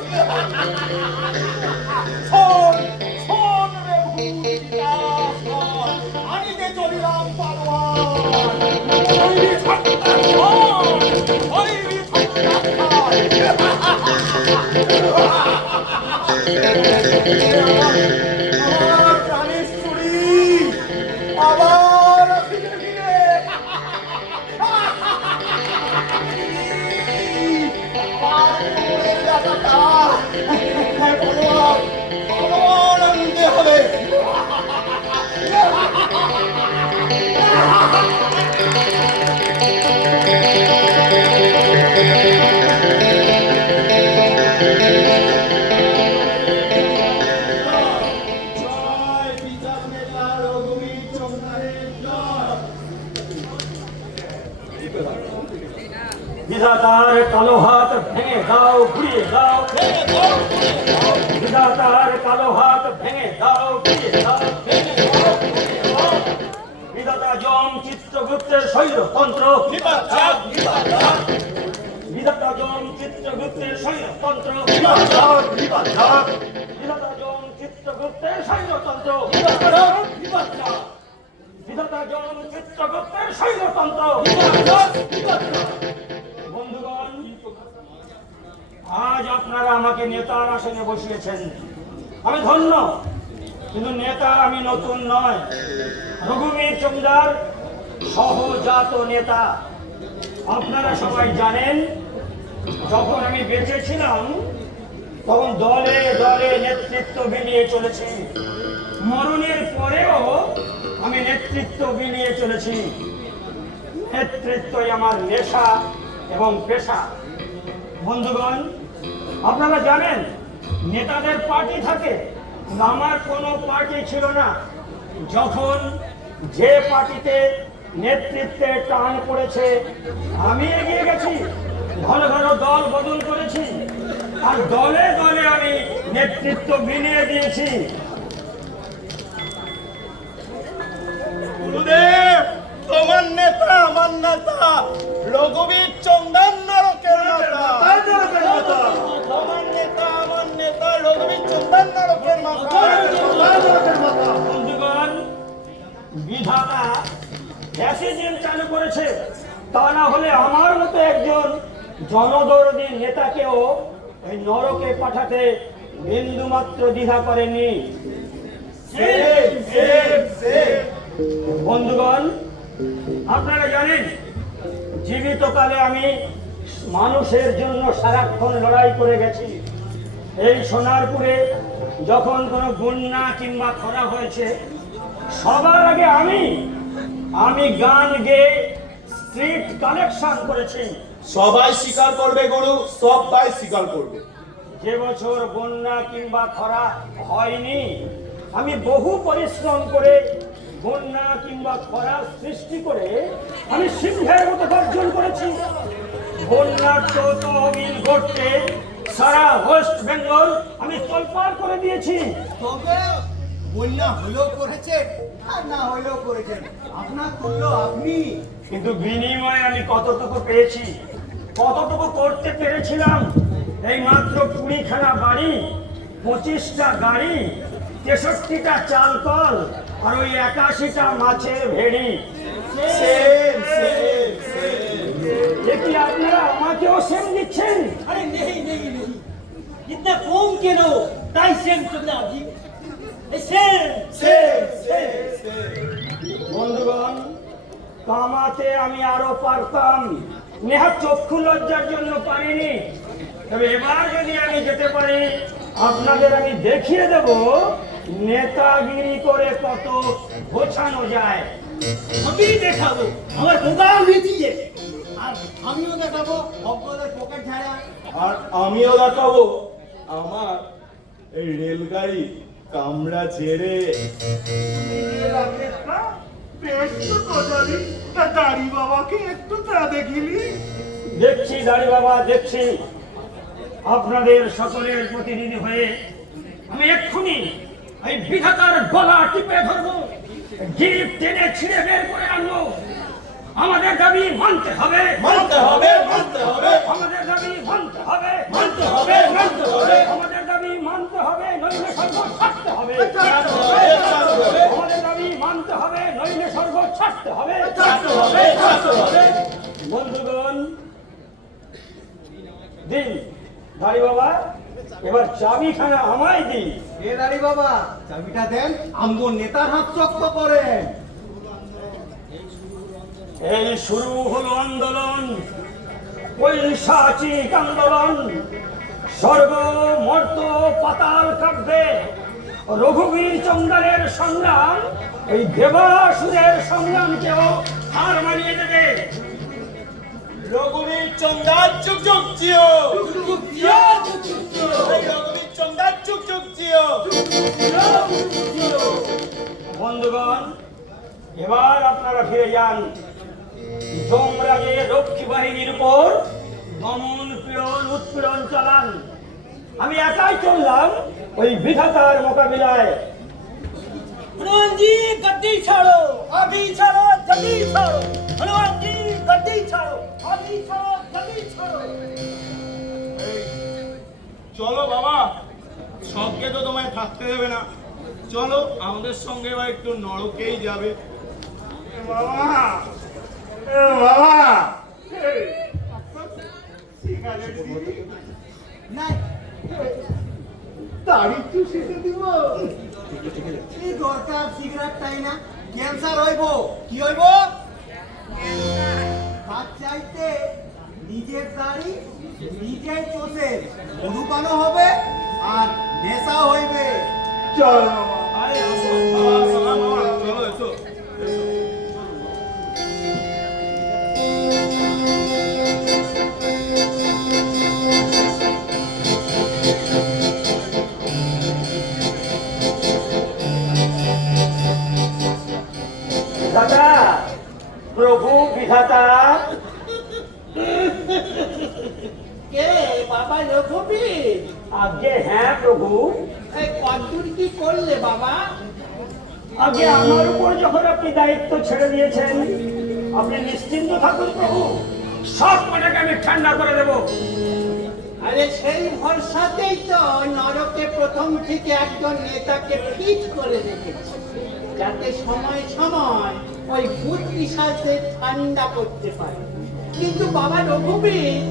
শোন, শোন রে ভূমিকা, শোন। আনিতে চলিলাম পালোয়ান। হইবি ঠাট্টা শোন, হইবি ঠাট্টা আমার প্রাণেশ্বরী আবার ফিরে ফিরে আনন্দে হবে। জয় বিচার নেতা রঘুবীর চন্দ্রের জয়। বিধাতার কালো হাত ভেঙে দাও, ঘুরিয়ে দাও। বিধাতার কালো হাত ভেঙে দাও, ঘুরিয়ে দাও। বিধাতা যম চিত্রগুপ্তের স্বৈরতন্ত্র, বিধাতা যম চিত্রগুপ্তের স্বৈরতন্ত্র, বিধাতা যম চিত্রগুপ্তের স্বৈরতন্ত্র, বিধাতা যম চিত্রগুপ্তের স্বৈরতন্ত্র। বন্ধুগণ, আজ আপনারা আমাকে নেতার আসনে বসিয়েছেন, আমি ধন্য। কিন্তু নেতা আমি নতুন নয়, রঘুবীর জমিদার সহজাত নেতা। আপনারা সবাই জানেন, যখন আমি বেঁচে ছিলাম তখন দলে দলে নেতৃত্ব বিলিয়ে চলেছি। মরণের পরেও আমি নেতৃত্ব বিলিয়ে চলেছি। নেতৃত্বই আমার নেশা এবং পেশা। বন্ধুগণ, আপনারা জানেন নেতাদের পার্টি থাকে, কিন্তু আমার কোনো পার্টি ছিল না। যখন যে পার্টিতে নেতৃত্বে টান পড়েছে আমি এগিয়ে গেছি, ঘন ঘন দল বদল করেছি, আর দলে দলে আমি নেতৃত্ব বিলিয়ে দিয়েছি। গুরুদেব, তোমার নেতা আমার নেতা রঘুবীর চন্দন নরকের মাতা। তোমার নেতা আমার নেতা রঘুবীর চন্দন নরকের মাতা। বন্ধুগণ, বিধাতা ফ্যাসিজম চালু করেছে, তা না হলে আমার মতো একজন জনদরদী নেতাকেও ওই নরকে পাঠাতে বিন্দুমাত্র দ্বিধা করেনি। বন্ধুগণ, আপনারা জানেন জীবিতকালে আমি মানুষের জন্য সারাক্ষণ লড়াই করে গেছি। এই সোনারপুরে যখন কোনো বন্যা কিংবা খরা হয়েছে, সবার আগে আমি গান গেয়ে স্ট্রিট কালেকশন করেছি। সবাই স্বীকার করবে গুরু, সবাই স্বীকার করবে। যে বছর বন্যা কিংবা খরা হয়নি, আমি বহু পরিশ্রম করে বন্যা কিংবা খরা সৃষ্টি করে আমি সিংহের মতো গর্জন করেছি। বন্যার তহবিল গড়তে সারা ওয়েস্ট বেঙ্গল আমি তোলপাড় করে দিয়েছি। তবে বন্যা হলেও করেছে আর না হলেও করেছেন, আপনার তুল্য আপনি। কিন্তু বিনিময়ে আমি কতটুকু পেয়েছি, কতটুকু করতে পেরেছিলাম? এই মাত্র 20খানা বাড়ি 25টা গাড়ি, 63টা চাল কল আর ওই 81টা মাছের ভেড়ি। এ কি আপনারা আমাকেও সেম দিচ্ছেন? अरे नहीं नहीं नहीं इतना कम क्यों ताई सेम चंदा जी सेम বন্ধুগণ, কামাতে আমি আরো পারতাম, নেহাত চক্ষু লজ্জার জন্য পারিনি। তবে এবার যদি আমি যেতে পারি, আপনাদের আমি দেখিয়ে দেব নেতাগিরি করে কত গোছানো যায়। আমি দেখাবো আমার বোকা মিটিয়ে আর আমিও দেখাবো ভক্তদের পকেট ঝাড়া। আর আমিও দেখাবো আমার এই রেলগাড়ি কামড়া ছেড়ে। দাড়ি বাবাকে একটু তা দেখিলি? দেখছি দাড়ি বাবা, দেখছি। আপনাদের সকলের প্রতিনিধি হয়ে আমি এক্ষুনি এই বিধাতার গলা টিপে ধরবো, জিভ টেনে ছিঁড়ে বের করে আনবো। আমাদের দাবি মানতে হবে, মানতে হবে, মানতে হবে, আমাদের দাবি মানতে হবে, মানতে হবে, মানতে হবে, আমাদের দাবি মানতে হবে, নইলে স্বর্গ ছাড়তে হবে। ছাড়তে হবে, ছাড়তে হবে, আমাদের দাবি মানতে হবে, নইলে স্বর্গ ছাড়তে হবে। ছাড়তে হবে, ছাড়তে হবে। বন্ধুগণ, দিন দাড়ি বাবা, এবার চাবিখানা আমায় দিন। এ দাঁড়ি বাবা, চাবিটা দেন, আমগো নেতার হাত চক্র করেন। এই শুরু হলো আন্দোলন, ঐশাচিক আন্দোলন। স্বর্গ মর্ত পাতাল কাব্যে রঘুবীর চন্দ্রের সংগ্রাম এই দেবাসুরের সংগ্রামকেও হার মানিয়ে দেবে। রঘুবীর চন্দার যুগ যুগ জিও, এই রঘুবীর চন্দার যুগ যুগ জিও। বন্ধুগণ, এবার আপনারা ফিরে যান, যমরাজের রক্ষী বাহিনীর উপর দমন পীড়ন উৎপীড়ন চালান। আমি একাই চললাম ওই বিধাতার মোকাবিলায়। हनुमान जी गद्दी छाड़ो अभी छाड़ो जल्दी छाड़ो हनुमान जी गद्दी छाड़ो अभी छाड़ो जल्दी छाड़ो চলো বাবা, সবকে তো তোমায় থাকতে দেবে না। চলো আমাদের সঙ্গে বা একটু নরকেই যাবে। বাবা, বাবা, নাই, দাড়ি চুষিতে দিব। কি দরকার সিগারেট তাই না? ক্যান্সার হইব। কি হইব? তার চাইতে নিজের দাড়ি নিজেই চষে মধুপানও হবে আর নেশা হইবে। চলো আরে আসো, বাবা, সালাম বাবা, চলো এসো, এসো। দাদা, প্রভু বিধাতা, কে বাবা রঘুবীর আগে হ্যাঁ প্রভু। এই কদ্দুর কি করলে বাবা আগে আমার উপর যখন আপনি দায়িত্ব ছেড়ে দিয়েছেন, আপনি নিশ্চিন্ত থাকুন প্রভু, সব কটাকে আমি ঠান্ডা করে দেব। আরে সেই ভরসাতেই তো নরকে প্রথম থেকে একজন নেতাকে ফিট করে রেখেছে, যাতে সময় সময় ওই ভূত পিশাচকে ঠান্ডা করতে পারে। কিন্তু বাবা রঘুবীর,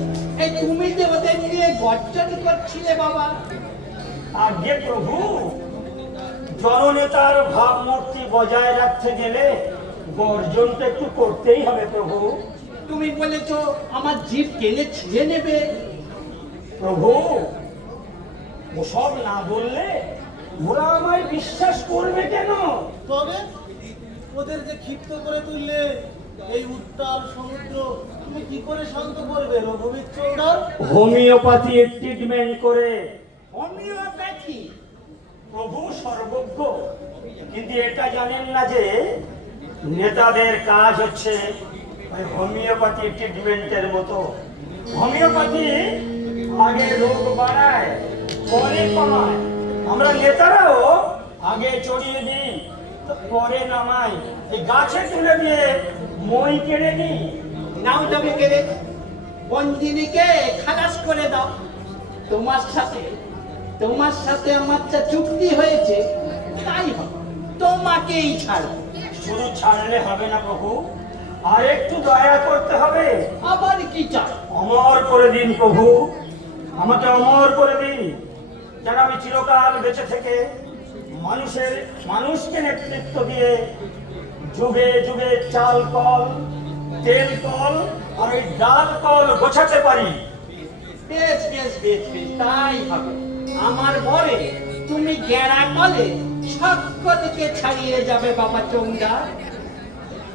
এই তুমি যে ওদের নিয়ে গর্জন করছিলে বাবা, আগে প্রভু, জননেতার ভাবমূর্তি বজায় রাখতে গেলে গর্জনটা একটু করতেই হবে প্রভু। তুমি বলেছো আমার জিভ টেনে ছিঁড়ে নেবে। প্রভু, ওসব না বললে ওরা আমায় বিশ্বাস করবে কেন? তবে ওদের যে ক্ষিপ্ত করে তুললে এই উত্তাল সমুদ্র, তুমি কি করে শান্ত করবে রঘুবীর চৌধুরী? হোমিওপ্যাথির ট্রিটমেন্ট করে। হোমিওপ্যাথি? প্রভু সর্বজ্ঞ, কিন্তু এটা জানেন না যে নেতাদের কাজ হচ্ছে ওই হোমিওপ্যাথি ট্রিটমেন্টের মতো। হোমিওপ্যাথি আগে রোগ বাড়ায়, পরে কমায়। আমরা নেতারাও আগে চড়িয়ে দিই, পরে নামাই। এই গাছে তুলে দিয়ে মই কেড়ে নিই। নাও তবে কেড়ে বন্দিনীকে খালাস করে দাও। তোমার সাথে তোমার সাথে আমার যা চুক্তি হয়েছে তাই হবে, তোমাকেই ছাড়ব। শুধু ছাড়লে হবে না প্রভু, আর একটু দয়া করতে হবে। আবার কি চাই? অমর করে দিন প্রভু, আমাকে অমর করে দিন, যেন আমি চিরকাল বেঁচে থেকে মানুষকে নেতৃত্ব দিয়ে যুগে যুগে চাল কল, তেল কল আর ওই ডাল কল গোছাতে পারি। বেশ বেশ বেশ বেশ, তাই হবে। আমার ভরে তুমি গেরা কলে সকলকে ছাড়িয়ে যাবে বাবা চৌদার।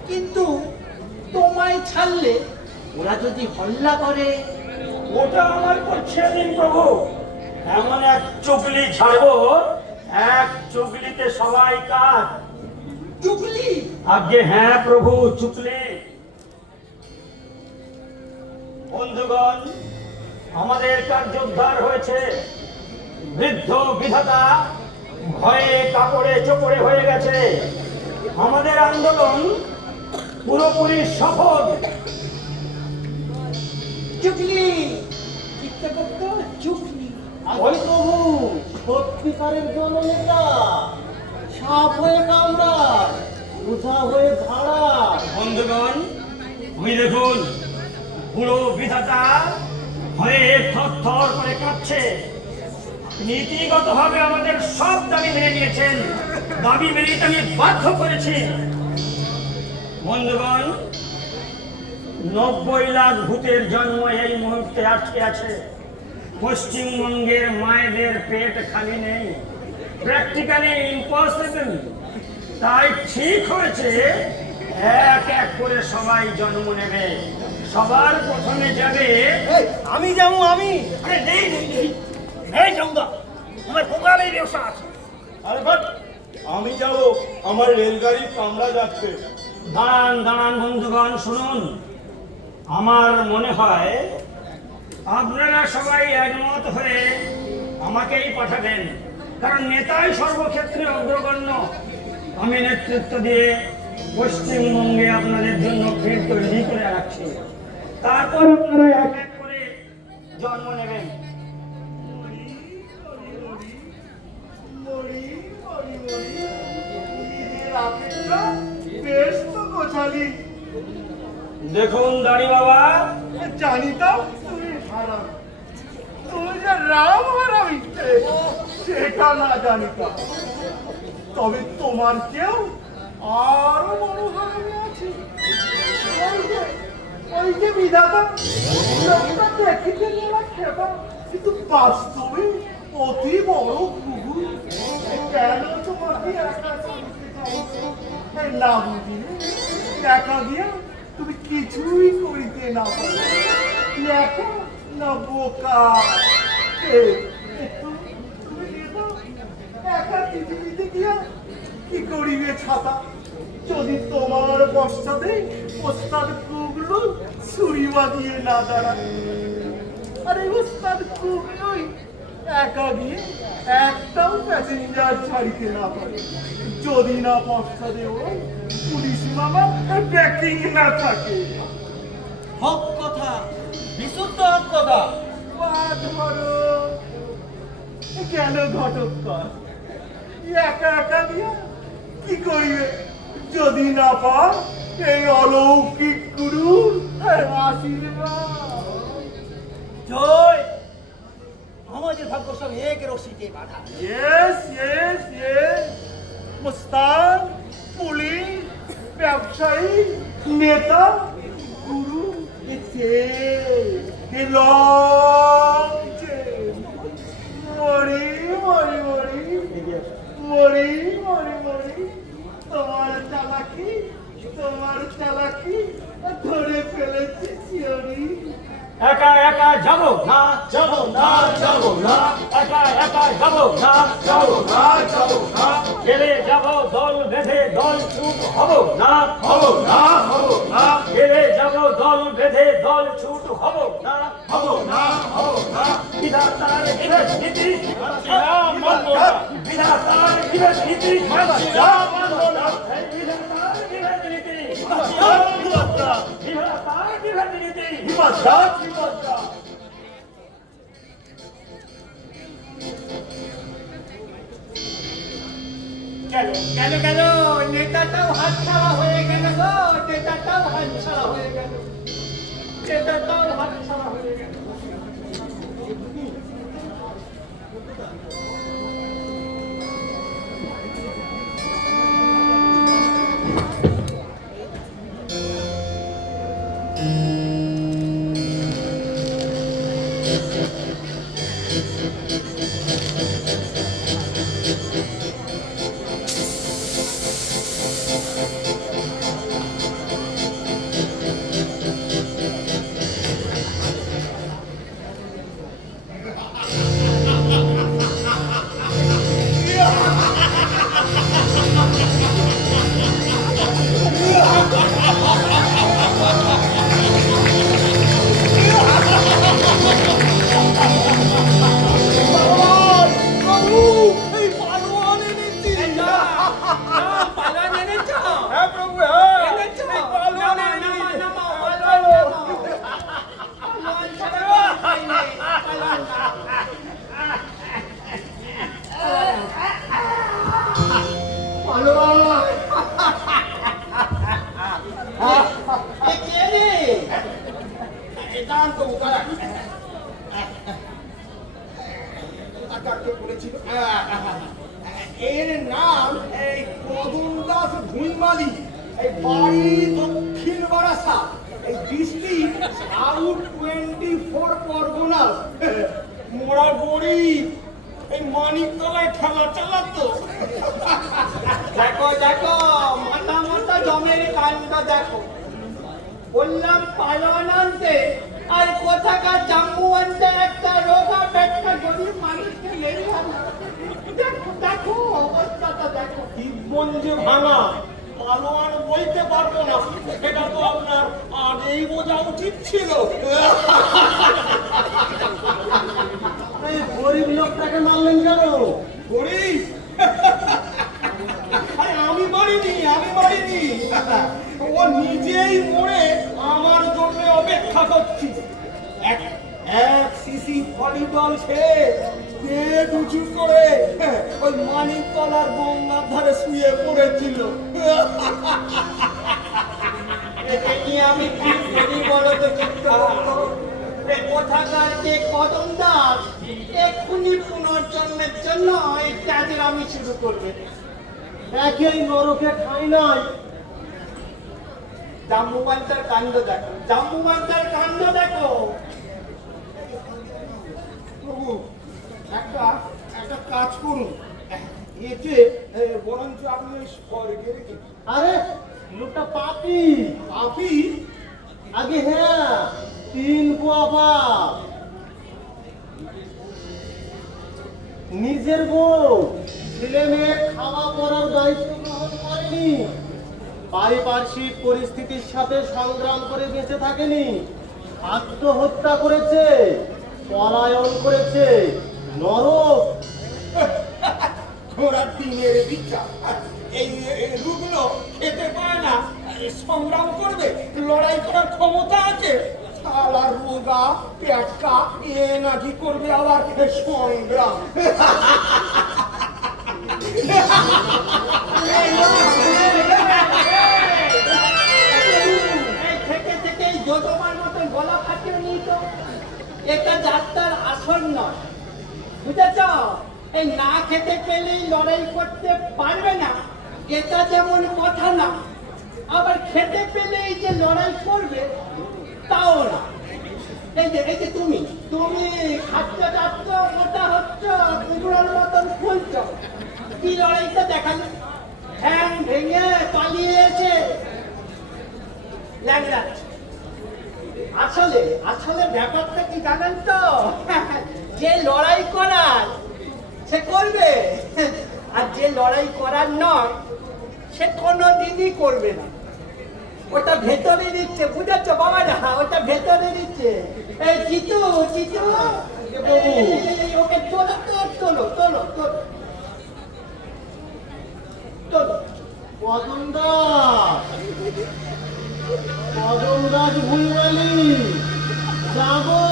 কিন্তু তোমায় ছাড়লে ওরা যদি হল্লা করে, ওটা আমার করছে দিন প্রভু। এমন এক চুগলি ছাড়বো, এক চুগলিতে সবাই কাজ। চুগলি? আগে হ্যাঁ প্রভু, চুগলি। বন্ধুগণ, আমাদের কার্যোদ্ধার হয়েছে। বৃদ্ধ বিধাতা ভয়ে কাপড়ে চোপড়ে হয়ে গেছে। আমাদের আন্দোলন পুরোপুরি সফল। চুগলি চিত্তগুপ্ত, চুগলি। ওই প্রভু সত্যিকারের জননেতা, সাপ হয়ে কামড়ায়, উঠা হয়ে ঝাড়ায়। বন্ধুগণ, ওই দেখুন, বুড়ো বিধাতা হয়ে থরথর করে কাঁপছে। নীতিগতভাবে আমাদের সব দাবি মেনে নিয়েছেন, দাবি মেনে নিতে আমি বাধ্য করেছি। বন্ধুগণ, 90 লাখ ভূতের জন্ম এই মুহূর্তে আটকে আছে। পশ্চিমবঙ্গের মায়েদের পেট খালি নেই, প্র্যাকটিক্যালি ইম্পসিবল। তাই ঠিক হয়েছে এক এক করে সবাই জন্ম নেবে। সবার প্রথমে যাবে। আমি যাবো, আমি। আরে নেই নেই নেই, নেই চৌদা, আমার প্রোগ্রামের ব্যবসা আছে। আরে বাট, আমি যাব, আমার রেলগাড়ি কামরা যাচ্ছে। দাঁড়ান দাঁড়ান বন্ধুগণ, শুনুন। আমার মনে হয় আপনারা সবাই একমত হয়ে আমাকেই পাঠাবেন, কারণ নেতাই সর্বক্ষেত্রে অগ্রগণ্য। আমি নেতৃত্ব দিয়ে পশ্চিমবঙ্গে আপনাদের জন্য ভিড় তৈরি করে রাখছি। তারপর আপনারা এক এক করে জন্ম নেবেন। বেশ তো গোছালি। দেখুন দাড়ি বাবা, জানিতাম তুমি হারাম, তুমি যে রাম হারামি সেটা না জানিতাম। তবে তোমার কেউ আরো বড় হারামি আছে। ওই যে বিধাতা, লোকটা দেখিতে গেলা খেপা, কিন্তু বাস্তবে অতি বড় ঘুঘু। কেন তোমাকে একা করতে চাই না বুঝিলে একা দিয়া তুমি কিছুই করিতে না পারো। একা না বোকা তুমি একা পৃথিবীতে গিয়া কি করিবে ছাতা, যদি তোমার পশ্চাতে ওস্তাদ কুগলু ছুরি বাজিয়ে না দাঁড়ায়। আর এই ওস্তাদ কুগলুই একা গিয়ে একটাও প্যাসেঞ্জার ছাড়িতে না পারে, যদি না পশ্চাতে ওই পুলিশ মামা ট্র্যাকিং না থাকে। হক কথা, বিশুদ্ধ হক কথা। ধরো কেন ঘটকর একা একা দিয়া কি করিবে, যদি না পান এই অলৌকিক গুরুর আশীর্বাদ। জয়, আমাদের ভাগ্য সব এক রশিতে বাঁধা। Yes, yes, yes. মুস্তান, পুলিশ, ব্যবসায়ী, নেতা, গুরু, মরি মরি মরি মরি মরি মরি, তোমার চালাকি ধরে ফেলেছি শিয়রি। একা একা যাবো না, যাবো না, যাবো না, একা একা যাবো না, যাবো না, যাবো না, গেলে যাবো দল বেঁধে, দল ছুট হবো না, হবো না, হবো না, গেলে যাবো দল বেঁধে, দল ছুট হবো না, হবো না, হবো না। বিধাতার বিভেদ নীতি মানবো না, বিধাতার বিভেদ নীতি মানবো না, এই বিধাতার বিভেদ নীতি, বিধাতার বিভেদ নীতি, বিপদ গেল গেল, নেতাটাও হাতছাড়া হয়ে গেল গো, নেতাটাও হাতছাড়া হয়ে গেল, নেতাটাও হাতছাড়া হয়ে গেল। বাবু, এই পালোয়ান এনেছি। পালন এনেছো? হ্যাঁ প্রভু, হ্যাঁ। এনেছো? এই পালোয়ান নামা, এনেছি। নামা, নামা, পালন নামাও। পালন ছাড়া কোনো উপায় নেই, পালন নামাও। এ কে রে? এটা আনতো উতারা। কাকে বলেছিল? এর নাম এই কদম দাস ভুইমালি, এই বাড়ি দক্ষিণ বারাসা, এই ডিস্ট্রিক্ট সাউথ 24 পরগনাস। মোড়া গরিব, এই মানিকতলায় ঠেলা চালাতো। দেখো দেখো, মাথা মাথা জমের কাণ্ড দেখো। বললাম পালন আনতে, আর কোথাকার জাম্বু আনতে একটা রোগা পেটটা গরিব মানুষকে মেরে আনো। দেখো দেখো, অবস্থাটা দেখো। জীবন যে ভাঙা, পালোয়ান বলতে পারবো না, এটা তো আপনার আগেই বোঝা উচিত ছিল। এই গরিব লোকটাকে মারলেন কেন? গরিব? আরে আমি মারিনি, আমি মারিনি। ও নিজেই মরে আমার জন্য অপেক্ষা করছি। এক এক সিসি ভলিবল খেয়ে পেট উঁচু করে ওই মানিকতলার গঙ্গার ধারে শুয়ে পড়েছিল। একে নিয়ে আমি কি করি বলো তো চিত্রগুপ্ত? এই কোথাকার যে কদম দাস এক্ষুনি পুনর্জন্মের জন্য এই কাজের আমি শুরু করবে। একই নরকে ঠাঁই নাই। জাম্বুবান্তার কাণ্ড দেখো, জাম্বুবান্তার কাণ্ড দেখো। প্রভু, একটা একটা কাজ করুন, এতে বরঞ্চ আপনি ওই স্বর্গে রেখে আরে লোকটা পাপি। আপনি আগে হ্যাঁ, 3 পোয়া পাপ। নিজের বউ ছেলে মেয়ে খাওয়া পড়ার দায়িত্ব গ্রহণ করেনি, পারিপার্শ্বিক পরিস্থিতির সাথে সংগ্রাম করে বেঁচে থাকেনি, আত্মহত্যা করেছে, পলায়ন করেছে, নরক। ঘোড়ার ডিমের বিচার। এই রুগ্ন খেতে পায় না, সংগ্রাম করবে, লড়াই করার ক্ষমতা আছে। শালার রোগা পেটকা এ নাকি করবে আবার সংগ্রাম। এই থেকে থেকে এই যজমার মতন গলা ফাটিয়ে নিই তো। এটা যাত্রার আসন নয়, বুঝেছ? এই না খেতে পেলেই লড়াই করতে পারবে না, এটা যেমন কথা না। আবার খেতে পেলেই যে লড়াই করবে তাও না। এই যে তুমি তুমি খাচ্ছ যাচ্ছ, মোটা হচ্ছ, কুকুরের মতন ফুলছ। কি লড়াইটা দেখালো? ঠ্যাং ভেঙে পালিয়ে এসে ল্যাংড়াচ্ছে। আসলে আসলে ব্যাপারটা কি জানেন তো? যে লড়াই করার সে করবে, আর যে লড়াই করার নয় সে কোনোদিনই করবে না। ওটা ভেতরে দিচ্ছে, বুঝাচ্ছ বাবা না? ওটা ভেতরে দিচ্ছে। এই জিতু জিতু, ওকে তোলো তোলো তোলো তোলো তোলো। কদম দাস, কদম দাস ভুইমালি, যাবো।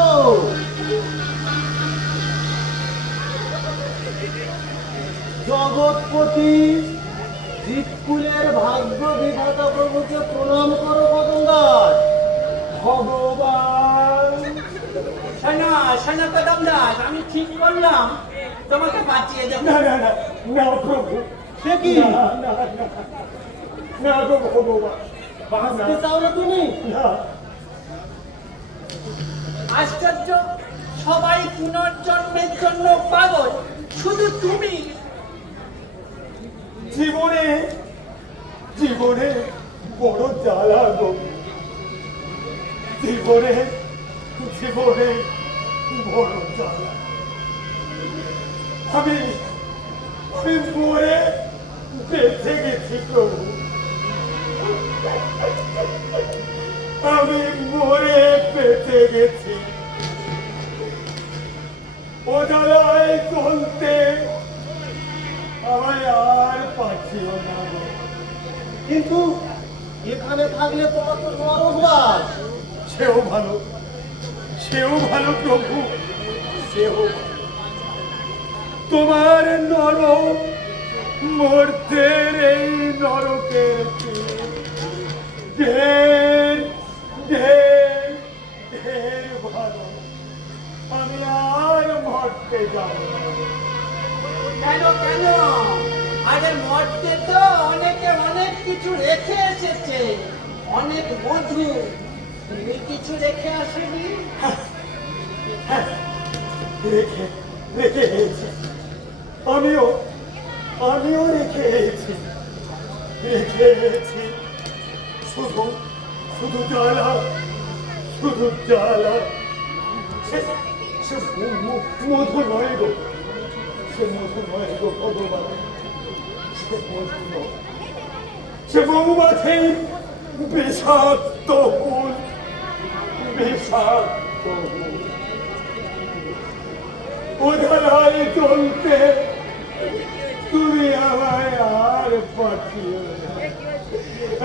জগৎপতি বিধাতা প্রভুকে প্রণাম করো কদম দাস। ভগবান, শোনো শোনো কদম দাস, আমি ঠিক করলাম তোমাকে বাঁচিয়ে দেবো। না না না না প্রভু, সে কি না না না না গো ভগবান, বাঁচতে চাও না তুমি? না। আশ্চর্য, সবাই পুনর্জন্মের জন্য পাগল, শুধু তুমি। জীবনে জীবনে বড় জ্বালা গো, জীবনে জীবনে বড় জ্বালা। আমি আমি মরে বেঁচে গেছি প্রভু, আমি মরে বেঁচে গেছি। ও জ্বালায় চলতে আমায় আর পাচ্ছিও না গো। কিন্তু এখানে থাকলে তোমার তো নরকবাস। সেও ভালো, সেও ভালো প্রভু, সেও ভালো। তোমার নরক মর্তের এই নরকের ঢের ঢের ঢের ভালো। আমি আর মরতে যাব না। কেন কেন? আরে মর্তে তো অনেকে অনেক কিছু রেখে এসেছে, অনেক বধূ। তুমি কিছু রেখে আসেনি? রেখে রেখে এসেছি, আমিও আমিও রেখে এসেছি, রেখে এসেছি। শুধু শুধু জ্বালা, শুধু জ্বালা। সে মধু নয় গো, সে মধু নয় গো ভগবান, সে মধু নয়, সে মৌমাছির বিষাক্ত ফুল, বিষাক্ত ফুল। ওধারায় চলতে তুমি আমায় আর পাঠিও না,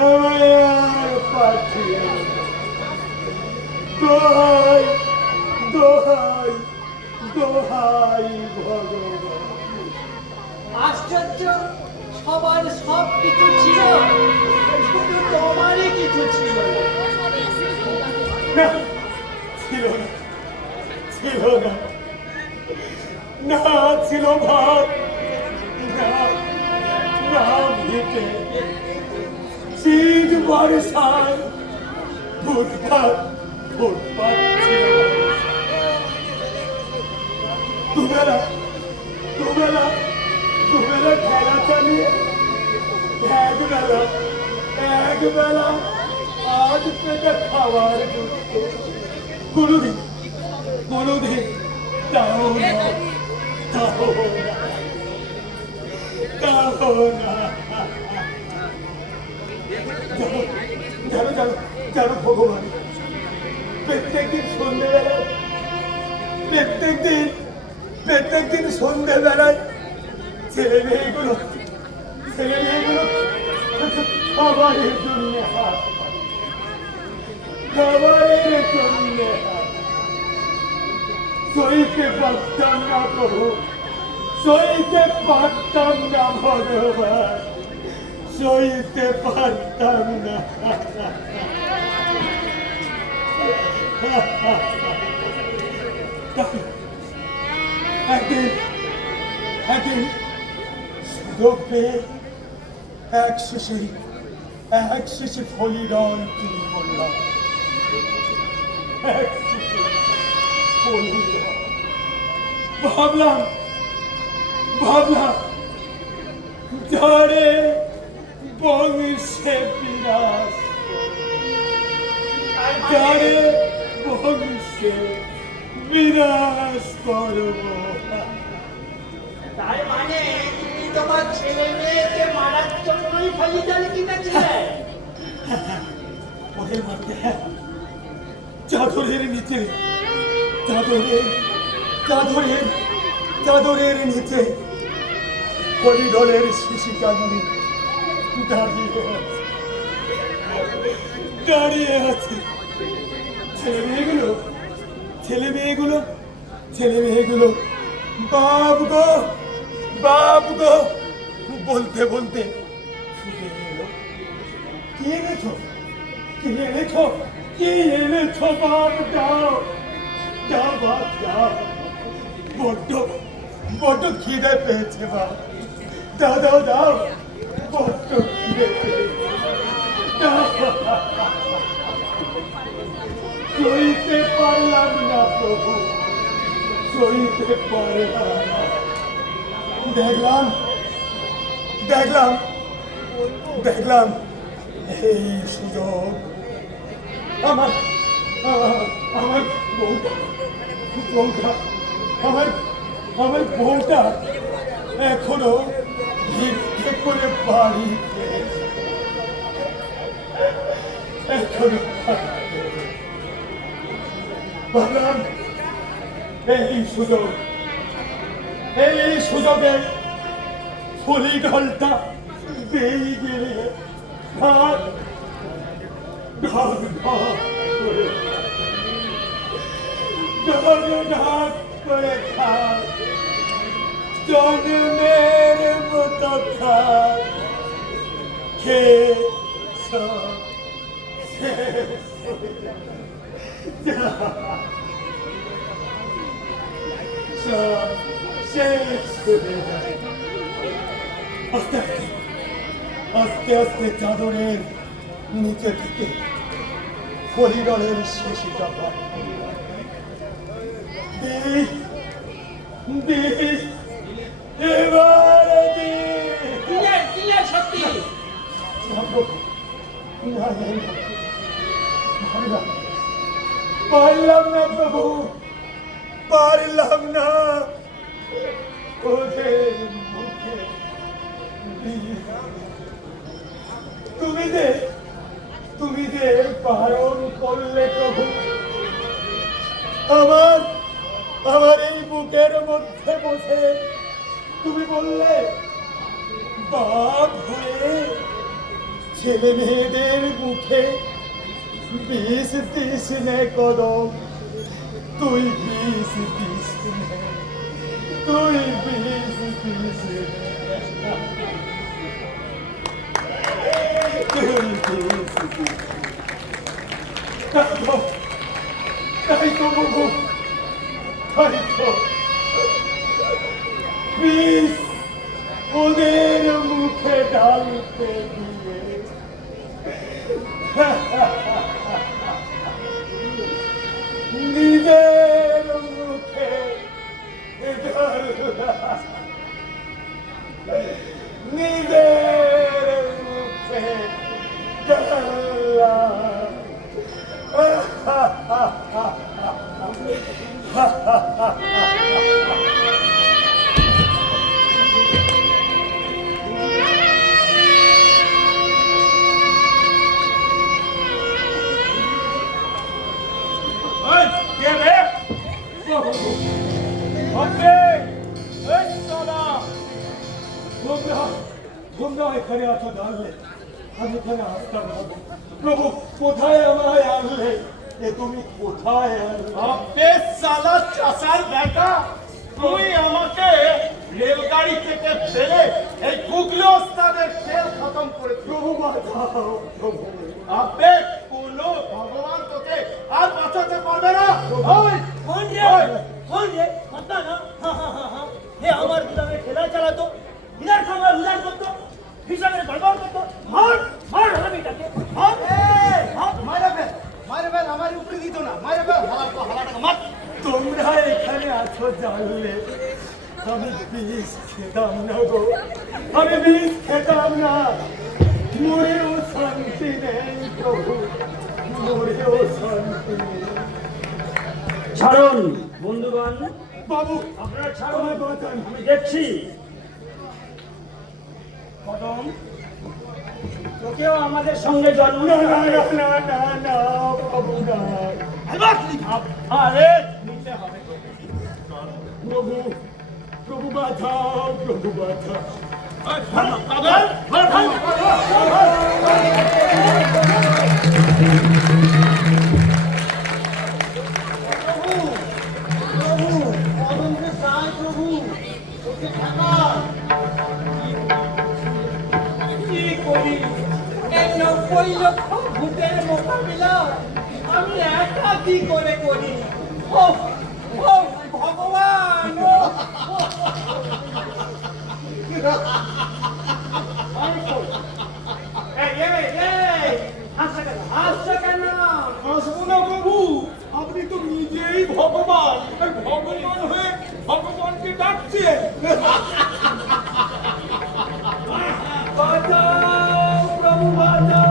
আমায় আর পাঠিও না। দোহাই দোহাই দোহাই ভগবান। আশ্চর্য, সবার সব কিছু ছিল, শুধু তোমারই কিছু ছিল না। না, ছিল না, ছিল না, না ছিল ভাত, না না ভিটে, শীত বর্ষায় ফুটপাত ফুটপাত ছিল। দুবেলা দুবেলা দুবেলা খেলা চালিয়ে একবেলা একবেলা আজ পেটে খাবার জুটতো। কোনোদিন কোনোদিন তাও না, তাও না, তাও না। জানো জানো জানো ভগবান, প্রত্যেকদিন সন্ধ্যেবেলায় প্রত্যেকদিন সন্ধ্যেবেলায় ছেলে মেয়েগুলো খাবারের জন্য হাত পাতে, খাবারের জন্য হাত। সইতে পারতাম না প্রভু, সইতে পারতাম না ভগবান, সইতে পারতাম না। একদিন একদিন সুযোগ পেয়ে এক শিশি ফলিরন কিনে করলাম। এক শিশি ফলিরন। ভাবলাম যারে বংশে বিরাজ, যারে বংশে বিরাজ করব। তার মানে তুমি তোমার ছেলে মেয়েকে মারার জন্যই ফলি জাল কিনেছিলে? ওদের মধ্যে চাদরের নিচে, চাদরের নিচে করিডোরের শিশিকাগুলি দাঁড়িয়ে আছে। ছেলে মেয়েগুলো বাপ গো বলতে বলতে ছুটে এলো, এনেছো? কি এনেছো? কি এনেছো বাপ? দাও, দাও বাপ, দাও। বড্ড খিদে পেয়েছে বাপ। দাও দাও দাও, বড্ড খিদে পেয়েছে। দাও। সইতে পারলাম না প্রভু, সইতে পারলাম না। দেখলাম দেখলাম দেখলাম এই সুযোগ আমার আমার বউটা বউটা আমার আমার বউটা এখনো ভিক্ষে করে বাড়ি ফিরেছে। এখনো ভাবলাম এই সুযোগে ফুলি ঢলটা দিয়ে গেলে ঢাক ঢাক ঢাক করে ঢাক করে খাক, জন্মের মতো খাক, খেয়ে সব শেষ হয়ে যায়। সব শেষ হয়ে যায়। আস্তে আস্তে আস্তে আস্তে চাদরের নিচে থেকে হরিণের শেষিটা পাক এবারে সত্যি পারলাম না প্রভু, পারলাম না। ওদের মুখে তুমি যে বারণ করলে প্রভু, আমার এই বুকের মধ্যে বসে তুমি বললে বাপ হয়ে ছেলে মেয়েদের মুখে বিষ দিস নে কদম, তুই বিষ দিস নে, তুই বিষ দিস নে, তুই বিষ দিস। তাই তো বাবু, তাই তো বিষ ওদের মুখে ঢালতে দিয়ে নিজের মুখে ঢাললাম, নিজের মুখে ঢাললাম। তোমরা এখানে আছো জানলে আমি এখানে আসতাম না। প্রভু কোথায় আমায় আনলে? এ তুমি কোথায় আনলে? সালা চাষার বেটা, তুই আমাকে রেলগাড়ি থেকে ফেলে এই গুগলি ওস্তাদের তেল খতম করে প্রভু বাঁচাও, প্রভু। আবে কোনো ভগবান তোকে আর বাঁচাতে পারবে না। कौन रे पता ना? हे আমার গুদামে ঠেলা চালাতো, ইধার খাবার উধার করতো, হিসাবে গড়বড় করতো। মার হারামিটাকে মার। মারে ফেল, আমার উপরে দিত না, মারে ফেল, হালাটাকে মার। তোমরা এখানে আছো জানলে আমি বিষ খেতাম না গো, আমি বিষ খেতাম না। মরেও শান্তি নেই প্রভু, মরেও শান্তি নেই। ছাড়ুন বন্ধুগণ, বাবু আপনারা ছাড়ুন, আমায় বাঁচান। আমি দেখছি। কদম, তোকেও আমাদের সঙ্গে জন্ম না না না না না না বাবু না। আরে নিতে হবে। প্রভু প্রভু বাঁচাও, প্রভু বাঁচাও। প্রভু, অনন্তে চাই প্রভু, ওকে ঠেকান। কি করি? এই নব্বই মোকাবিলা আমি একা কি করে করি? ও ও ভগবান! হাসছো কেন? হাসবো না প্রভু, আপনি তো নিজেই ভগবান, আর ভগবান হয়ে ভগবানকে ডাকছেন। বাঁচাও, প্রভু বাঁচাও।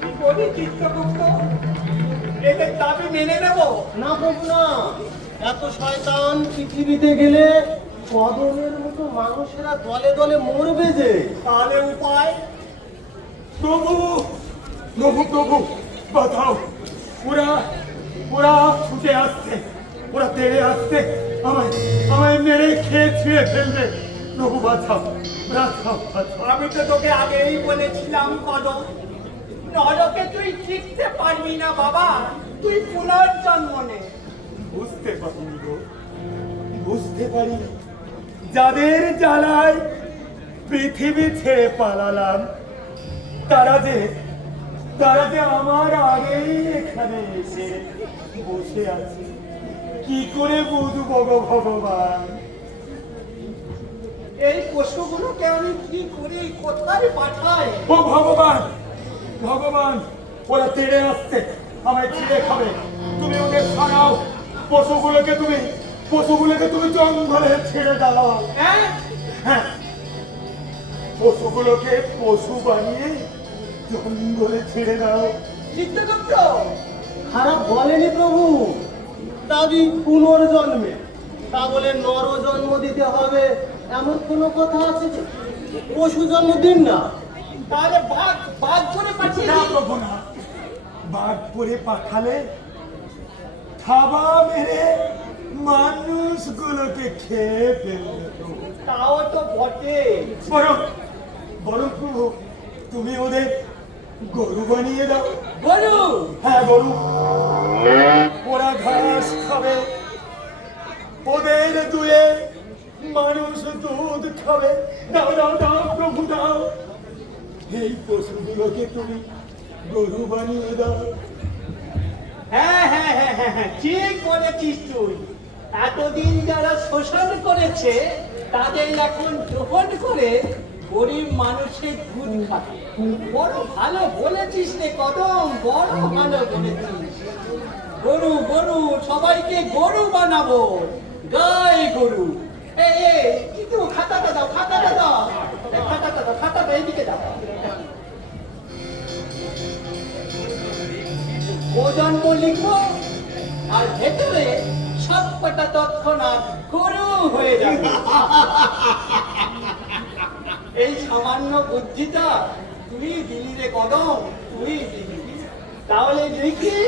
কি বলি চিত্রগুপ্ত? এদের দাবি মেনে নেব? না প্রভু না, এত শয়তান পৃথিবীতে গেলে কদমের মতো মানুষেরা দলে দলে মরবে যে। তাহলে উপায়? প্রভু প্রভু প্রভু বাঁচাও, ওরা ওরা ছুটে আসছে, ওরা তেড়ে আসছে, আমায় আমায় মেরে খেয়ে ছুঁয়ে ফেলবে। প্রভু বাঁচাও, বাঁচাও, বাঁচাও। আমি তো তোকে আগেই বলেছিলাম কদম, নরকে তুই টিকতে পারবি না বাবা, তুই পুনর্জন্ম নে। বুঝতে পারিনি গো, বুঝতে পারিনি যাদের জ্বালায় পৃথিবী ছেড়ে পালালাম, তারা যে আমার আগেই এখানে এসে বসে আছে। কি করে বুঝবো গো ভগবান? এই পশুগুলোকে আমি কি করি, কোথায় পাঠাই? ও ভগবান, ভগবান, ওরা তেড়ে আসছে, আমায় ছিঁড়ে খাবে। তুমি ওদের ছাড়াও, পশুগুলোকে তুমি জঙ্গলে ছেড়ে দাও। হ্যাঁ, হ্যাঁ, পশুগুলোকে পশু বানিয়ে জঙ্গলে ছেড়ে দাও। চিত্রগুপ্ত, খারাপ বলেনি প্রভু, দাবি পুনর্জন্মে, তা বলে নর জন্ম দিতে হবে এমন কোনো কথা আছে যে? পশু জন্ম দিন না। তাহলে বাঘ বাঘ করে পাঠিয়ে না দিই। প্রভু না, বাঘ করে পাঠালে থাবা মেরে মানুষগুলোকে খেয়ে ফেলবে প্রভু। তাও তো বটে। বরং বরং প্রভু, তুমি ওদের গরু বানিয়ে দাও। গরু? হ্যাঁ, গরু। ওরা ঘাস খাবে, ওদের দুয়ে মানুষ দুধ খাবে। দাও দাও দাও প্রভু দাও, এই পশুগুলোকে তুমি গরু বানিয়ে দাও। হ্যাঁ হ্যাঁ হ্যাঁ হ্যাঁ হ্যাঁ, ঠিক বলেছিস তুই। এতদিন যারা শোষণ করেছে তাদের এখন গ্রহণ করে গরিব মানুষের দুধ খাবে। বড় ভালো বলেছিস রে কদম, বড় ভালো বলেছিস। গরু গরু, সবাইকে গরু বানাবো, গাই গরু। কিন্তু খাতাটা দাও, খাতাটা দাও, খাতাটা দাও, খাতাটা এইদিকে দাও। প্রজন্ম লিখবো আর ভেতরে সবকটা তৎক্ষণাৎ গরু হয়ে যাবে। এই সামান্য বুদ্ধিটা তুই দিলি রে কদম, তুই দিলি। তাহলে লিখি,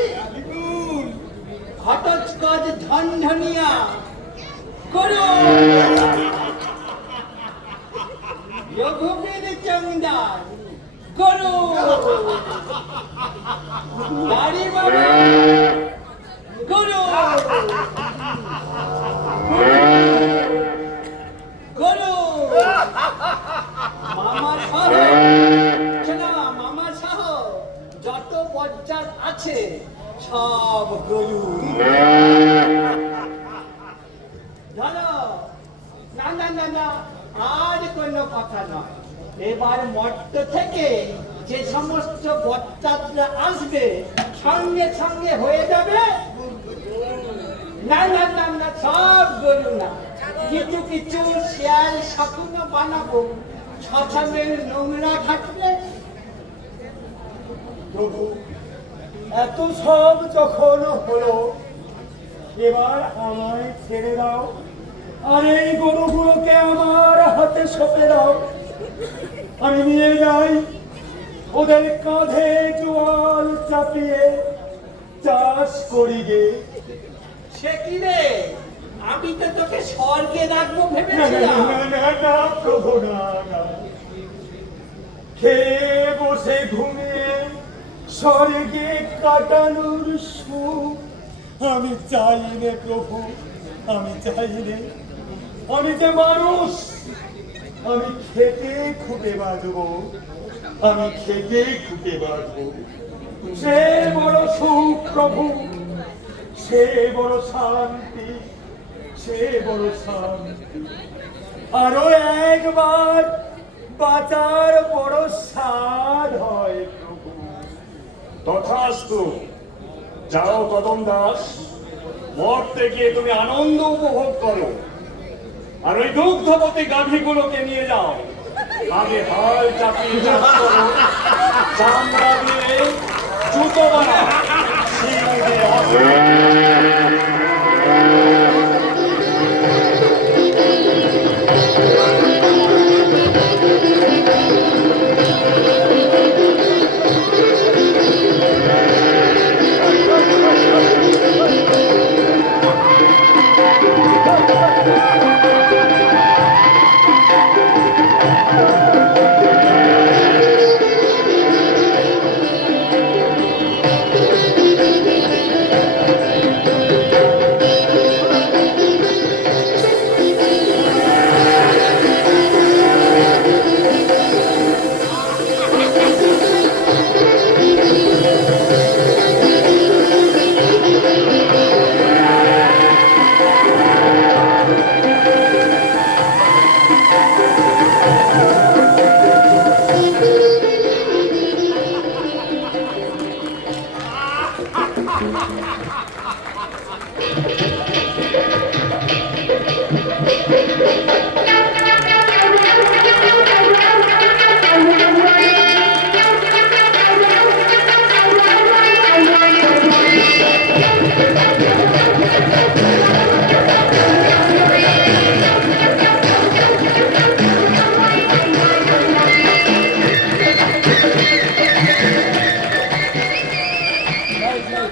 ঘটোৎকচ ঝনঝনিয়া গরু, রঘুবীর চন্দার গরু, দাড়ি বাবা গরু, গরু, মামা সহ, শোনা, মামা সহ যত বজ্জাত আছে সব গরু। ধরো, না না না না, আর কোনো কথা নয়। এবার মর্ত থেকে যে সমস্ত বজ্জাতরা আসবে সঙ্গে সঙ্গে হয়ে যাবে। না না না না, সব গরু না, কিছু কিছু শিয়াল শাকুনও বানাবো, শ্মশানের নোংরা ঘাটবে। প্রভু, এত সব যখন হলো, এবার আমায় ছেড়ে দাও, আর এই গরুগুলোকে আমার হাতে সঁপে দাও। আমি নিয়ে যাই, ওদের কাঁধে জোয়াল চাপিয়ে চাষ করি গে। সে কি রে, আমি তো তোকে স্বর্গে রাখবো না, না, ভেবেছিলাম। না, না, না, প্রভু, না, না। খেয়ে বসে ঘুমিয়ে স্বর্গে কাটানোর সুখ আমি চাই রে প্রভু, আমি চাই রে। আমি যে মানুষ, আমি খেতে খুঁটে বাঁচবো, আমি খেতে খুঁটে বাঁচবো। সে বড় সুখ প্রভু, সে বড় শান্তি, সে বড় শান্তি। আরো একবার বাঁচার বড় স্বাদ হয় প্রভু। তথাস্তু। যাও কদম দাস, মরতে গিয়ে তুমি আনন্দ উপভোগ করো, আর ওই দুগ্ধবতী গাভীগুলোকে নিয়ে যাও। আগে হাল চাপিয়ে চাষ করো, চামড়া দিয়ে জুতো বানাও, শিং দিয়ে অস্ত্র।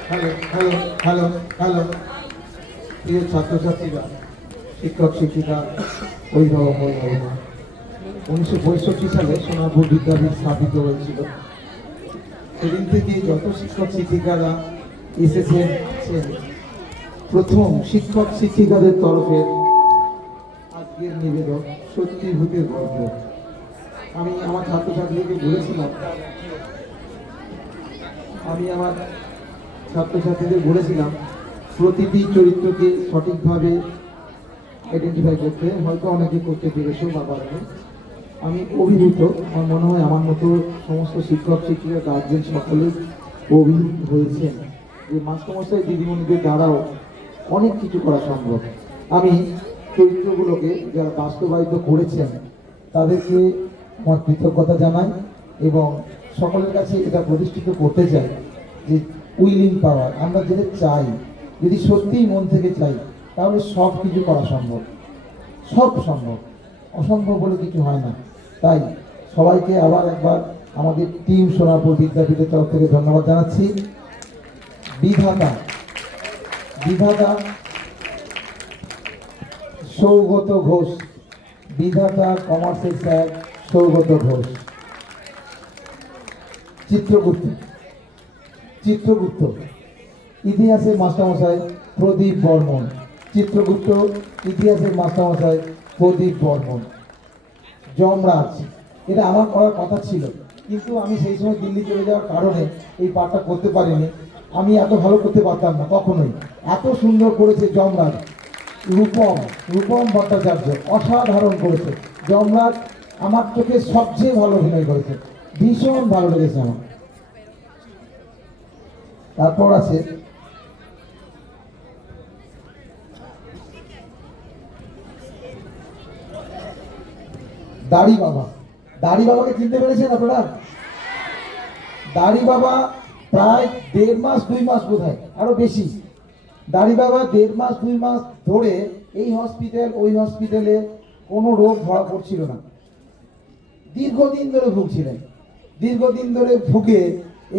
হ্যালো হ্যালো হ্যালো হ্যালো প্রিয় ছাত্রছাত্রীরা, শিক্ষক শিক্ষিকা, অভিভাবক অভিভাবক, 1965 সালে সোনারপুর বিদ্যাপীঠ স্থাপিত হয়েছিল। সেদিন থেকে যত শিক্ষক শিক্ষিকারা এসেছেন, প্রথম শিক্ষক শিক্ষিকাদের তরফে আজকের নিবেদন সত্যি ভূতের গল্প। আমি আমার ছাত্রছাত্রীকে বলেছিলাম, প্রতিটি চরিত্রকে সঠিকভাবে আইডেন্টিফাই করতে, হয়তো অনেকে করতে পেরেছেও বা পারেনি। আমি অভিভূত, আমার মনে হয় আমার মতো সমস্ত শিক্ষক শিক্ষিকা গার্জেন সকলেই অভিভূত হয়েছেন যে মাস্টারমশাই দিদিমণিদের দ্বারাও অনেক কিছু করা সম্ভব। আমি চরিত্রগুলোকে যারা বাস্তবায়িত করেছেন তাদেরকে আমার কৃতজ্ঞতা জানাই এবং সকলের কাছে এটা প্রতিষ্ঠিত করতে চাই যে উইলিং পাওয়ার, আমরা যেটা চাই, যদি সত্যিই মন থেকে চাই তাহলে সব কিছু করা সম্ভব, সব সম্ভব, অসম্ভব বলে কিছু হয় না। তাই সবাইকে আবার একবার আমাদের টিম সোনারপুর বিদ্যাপীঠের তরফ থেকে ধন্যবাদ জানাচ্ছি। বিধাতা সৌগত ঘোষ, বিধাতা কমার্সের স্যার সৌগত ঘোষ। চিত্রগুপ্ত ইতিহাসের মাস্টারমশাই প্রদীপ বর্মন। ইতিহাসের মাস্টারমশাই প্রদীপ বর্মন। যমরাজ, এটা আমার করার কথা ছিল, কিন্তু আমি সেই সময় দিল্লি চলে যাওয়ার কারণে এই পাঠটা করতে পারিনি। আমি এত ভালো করতে পারতাম না কখনোই। এত সুন্দর করেছে যমরাজ। রূপম ভট্টাচার্য অসাধারণ করেছে। যমরাজ আমার চোখে সবচেয়ে ভালো অভিনয় করেছে, ভীষণ ভালো লেগেছে আমার। তারপর আছে দাড়ি বাবা। দাড়ি বাবাকে চিনতে পেরেছেন আপনারা? দাড়ি বাবা প্রায় 1.5 মাস 2 মাস বোধ হয়, আরো বেশি। দাড়ি বাবা 1.5 মাস 2 মাস ধরে এই হসপিটাল ওই হসপিটালে কোনো রোগ ধরা পড়ছিল না। দীর্ঘদিন ধরে ভুগছিলেন। দীর্ঘদিন ধরে ভুগে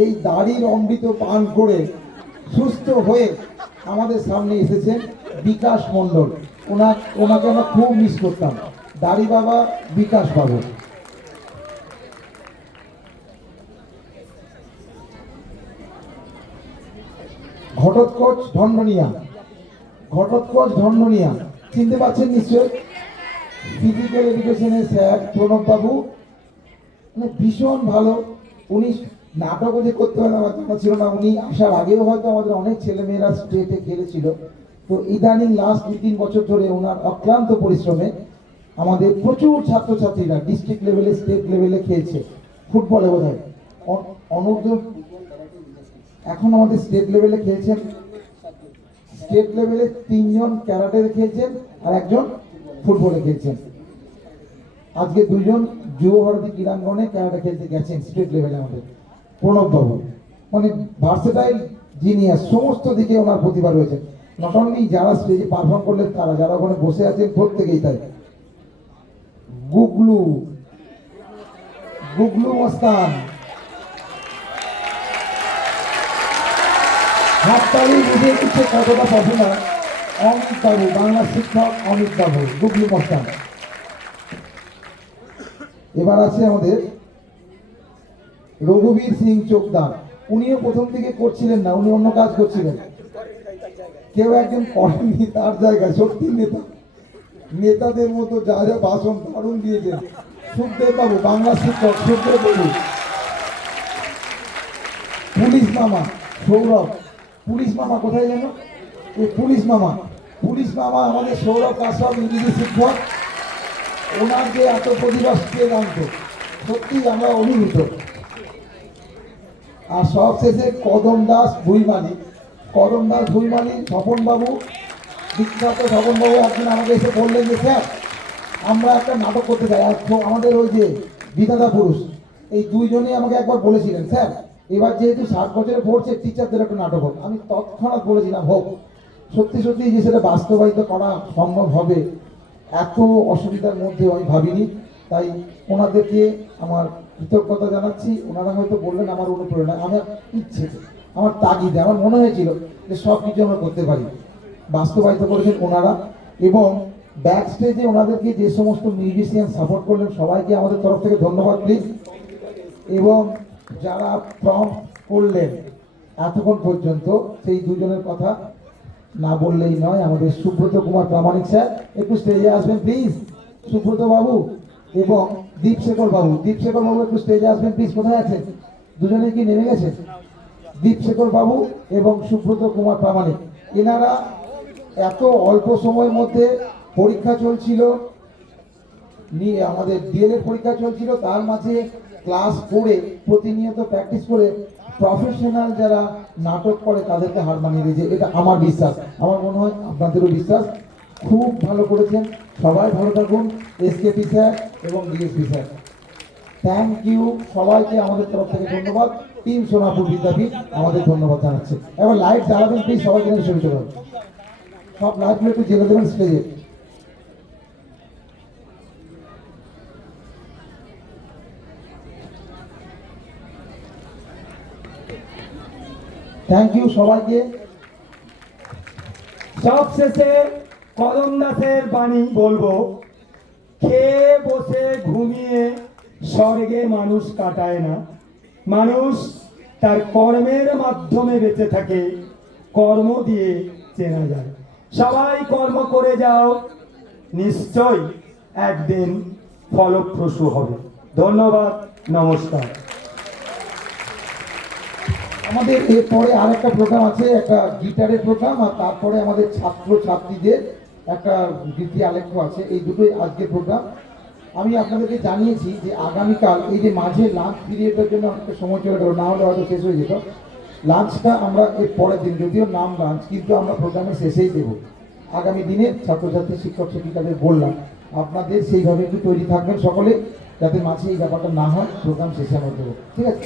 এই দাড়ির অমৃত পান করে সুস্থ হয়ে আমাদের সামনে এসেছেন বিকাশ মণ্ডল। ওনাকে আমরা খুব মিস করতাম। দাড়ি বাবা বিকাশ বাবু। ঘটোৎকচ ধন্ডনিয়া, চিনতে পারছেন নিশ্চয়? ফিজিক্যাল এডুকেশনের স্যার প্রণব বাবু মানে ভীষণ ভালো। উনি নাটকও যে করতে পারেন আমার জানা ছিল না। উনি আসার আগেও হয়তো আমাদের অনেক ছেলেমেয়েরা স্টেটে খেলেছিল। তো ইদানিং লাস্ট 2-3 বছর ধরে ওনার অক্লান্ত পরিশ্রমে আমাদের প্রচুর ছাত্রছাত্রীরা ডিস্ট্রিক্ট লেভেলে, স্টেট লেভেলে খেলছে। ফুটবলে বোধ হয় অনূর্ধ্ব, এখন আমাদের স্টেট লেভেলে খেলছেন। স্টেট লেভেলে 3 জন ক্যারাটে খেলছেন আর 1 জন ফুটবলে খেলছেন। আজকে 2 জন যুব ভারতী ক্রীড়াঙ্গনে ক্যারাটে খেলতে গেছেন স্টেট লেভেলে আমাদের প্রণব বাবু। মানে ভার্সেটাইল জিনিয়াস, সমস্ত দিকে ওনার প্রতিভা রয়েছে। নট অনলি যারা স্টেজে পারফর্ম করলেন তারা, যারা ওখানে বসে আছেন প্রত্যেকেই তাই। গুগলু গুগলু মস্তান, হাততালি বুঝে দিচ্ছে কতটা পপুলার। অমিত বাবু, বাংলা শিক্ষক অমিত বাবু, গুগলু মস্তান। এবার আছে আমাদের রঘুবীর সিং চোকদার। উনিও প্রথম থেকে করছিলেন না, উনি অন্য কাজ করছিলেন। কেউ একজন করেননি তার জায়গায়। সত্যি নেতা, নেতাদের মতো যা যা ভাষণ দারুণ দিয়েছেন। সুখদেব বাবু, বাংলা শিক্ষক সুখদেব বাবু। পুলিশ মামা সৌরভ, পুলিশ মামা কোথায় যেন, এই পুলিশ মামা, পুলিশ মামা আমাদের সৌরভ কাশ্যপ, ইংরেজি শিক্ষক। ওনার যে এত প্রতিভা কে জানতো, সত্যি আমরা অভিভূত। আর সব শেষে কদম দাস ভুইমালি, কদম দাস ভুইমালি, স্বপন বাবু, বিখ্যাত স্বপন বাবু একদিন আমাকে এসে বললেন যে স্যার আমরা একটা নাটক করতে চাই। আর আমাদের ওই যে বিধাতা পুরুষ, এই 2 জনই আমাকে একবার বলেছিলেন স্যার এবার যেহেতু 60 বছরে পড়ছে টিচারদের একটা নাটক হোক। আমি তৎক্ষণাৎ বলেছিলাম হোক। সত্যি সত্যি যে সেটা বাস্তবায়িত করা সম্ভব হবে এত অসুবিধার মধ্যেও আমি ভাবিনি। তাই ওনাদেরকে আমার কৃতজ্ঞতা জানাচ্ছি। ওনারা হয়তো বললেন আমার অনুপ্রেরণা, আমার ইচ্ছে, আমার তাগিদে, আমার মনে হয়েছিল যে সব কিছু আমরা করতে পারি। বাস্তবায়িত করেছেন ওনারা। এবং ব্যাক স্টেজে ওনাদেরকে যে সমস্ত মিউজিশিয়ান সাপোর্ট করলেন সবাইকে আমাদের তরফ থেকে ধন্যবাদ প্লিজ। এবং যারা ফর্ম করলেন এতক্ষণ পর্যন্ত, সেই 2 জনের কথা না বললেই নয়। আমাদের সুব্রত কুমার প্রামাণিক স্যার একটু স্টেজে আসবেন প্লিজ, সুব্রত বাবু। এবং দীপশেখর বাবু, দীপশেখর বাবু একটু স্টেজে আসবেন প্লিজ। কোথায় আছেন? 2 জনেই কি নেমে গেছেন? দীপশেখর বাবু এবং সুব্রত কুমার প্রামাণিক, এনারা এত অল্প সময়ের মধ্যে পরীক্ষা চলছিল, আমাদের ডিএলএড পরীক্ষা চলছিল, তার মাঝে ক্লাস করে প্রতিনিয়ত প্র্যাকটিস করে প্রফেশনাল যারা নাটক করে তাদেরকে হার মানিয়ে দিয়েছে। এটা আমার বিশ্বাস, আমার মনে হয় আপনাদেরও বিশ্বাস। খুব ভালো করেছেন। সবাই ভালো থাকুন। এসকেপি স্যার এবং ডিএসপি স্যার, থ্যাংক ইউ। সবাইকে আমাদের তরফ থেকে ধন্যবাদ। টিম সোনাপুর বিদ্যাপীঠ আমাদের ধন্যবাদ জানাচ্ছে। এবার লাইট জ্বালাবেন প্লিজ, সবাই কিন্তু ছবি তোলাবেন। সব লাইটগুলো একটু জ্বেলে দেবেন স্টেজে। থ্যাংক ইউ সবাইকে। সবশেষে কদম দাসের বাণী বলবো, খেয়ে বসে ঘুমিয়ে স্বর্গে মানুষ কাটায় না, মানুষ তার কর্মের মাধ্যমে বেঁচে থাকে, কর্ম দিয়ে চেনা যায়। সবাই কর্ম করে যাও, নিশ্চয় একদিন ফলপ্রসূ হবে। ধন্যবাদ, নমস্কার। আমাদের এরপরে আরেকটা প্রোগ্রাম আছে, একটা গিটারের প্রোগ্রাম, আর তারপরে আমাদের ছাত্র ছাত্রীদের একটা গীতি আলেখ্য আছে। এই দুটোই আজকের প্রোগ্রাম। আমি আপনাদেরকে জানিয়েছি যে আগামীকাল এই যে মাঝে লাঞ্চ পিরিয়ডের জন্য অনেকটা সময় চলে গেল, না হলে হয়তো শেষ হয়ে যেত। লাঞ্চটা আমরা এর পরের দিন, যদিও নাম লাঞ্চ, কিন্তু আমরা প্রোগ্রামের শেষেই দেবো। আগামী দিনে ছাত্রছাত্রী শিক্ষক শিক্ষিকাদের বললাম আপনাদের সেইভাবে একটু তৈরি থাকবেন সকলে, যাতে মাঝে এই ব্যাপারটা না হয়। প্রোগ্রাম শেষে আমরা দেবো, ঠিক আছে?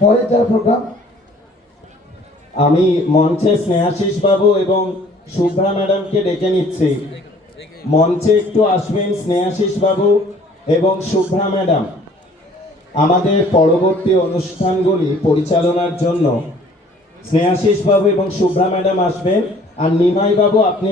পরের যারা প্রোগ্রাম, আমি মঞ্চে স্নেহাশিস বাবু এবং শুভ্রা ম্যাডামকে ডেকে নিচ্ছি। মঞ্চে একটু আসবেন স্নেহাশিস বাবু এবং শুভ্রা ম্যাডাম। আমাদের পরবর্তী অনুষ্ঠানগুলি পরিচালনার জন্য স্নেহাশিস বাবু এবং শুভ্রা ম্যাডাম আসবেন। আর নিমাই বাবু আপনি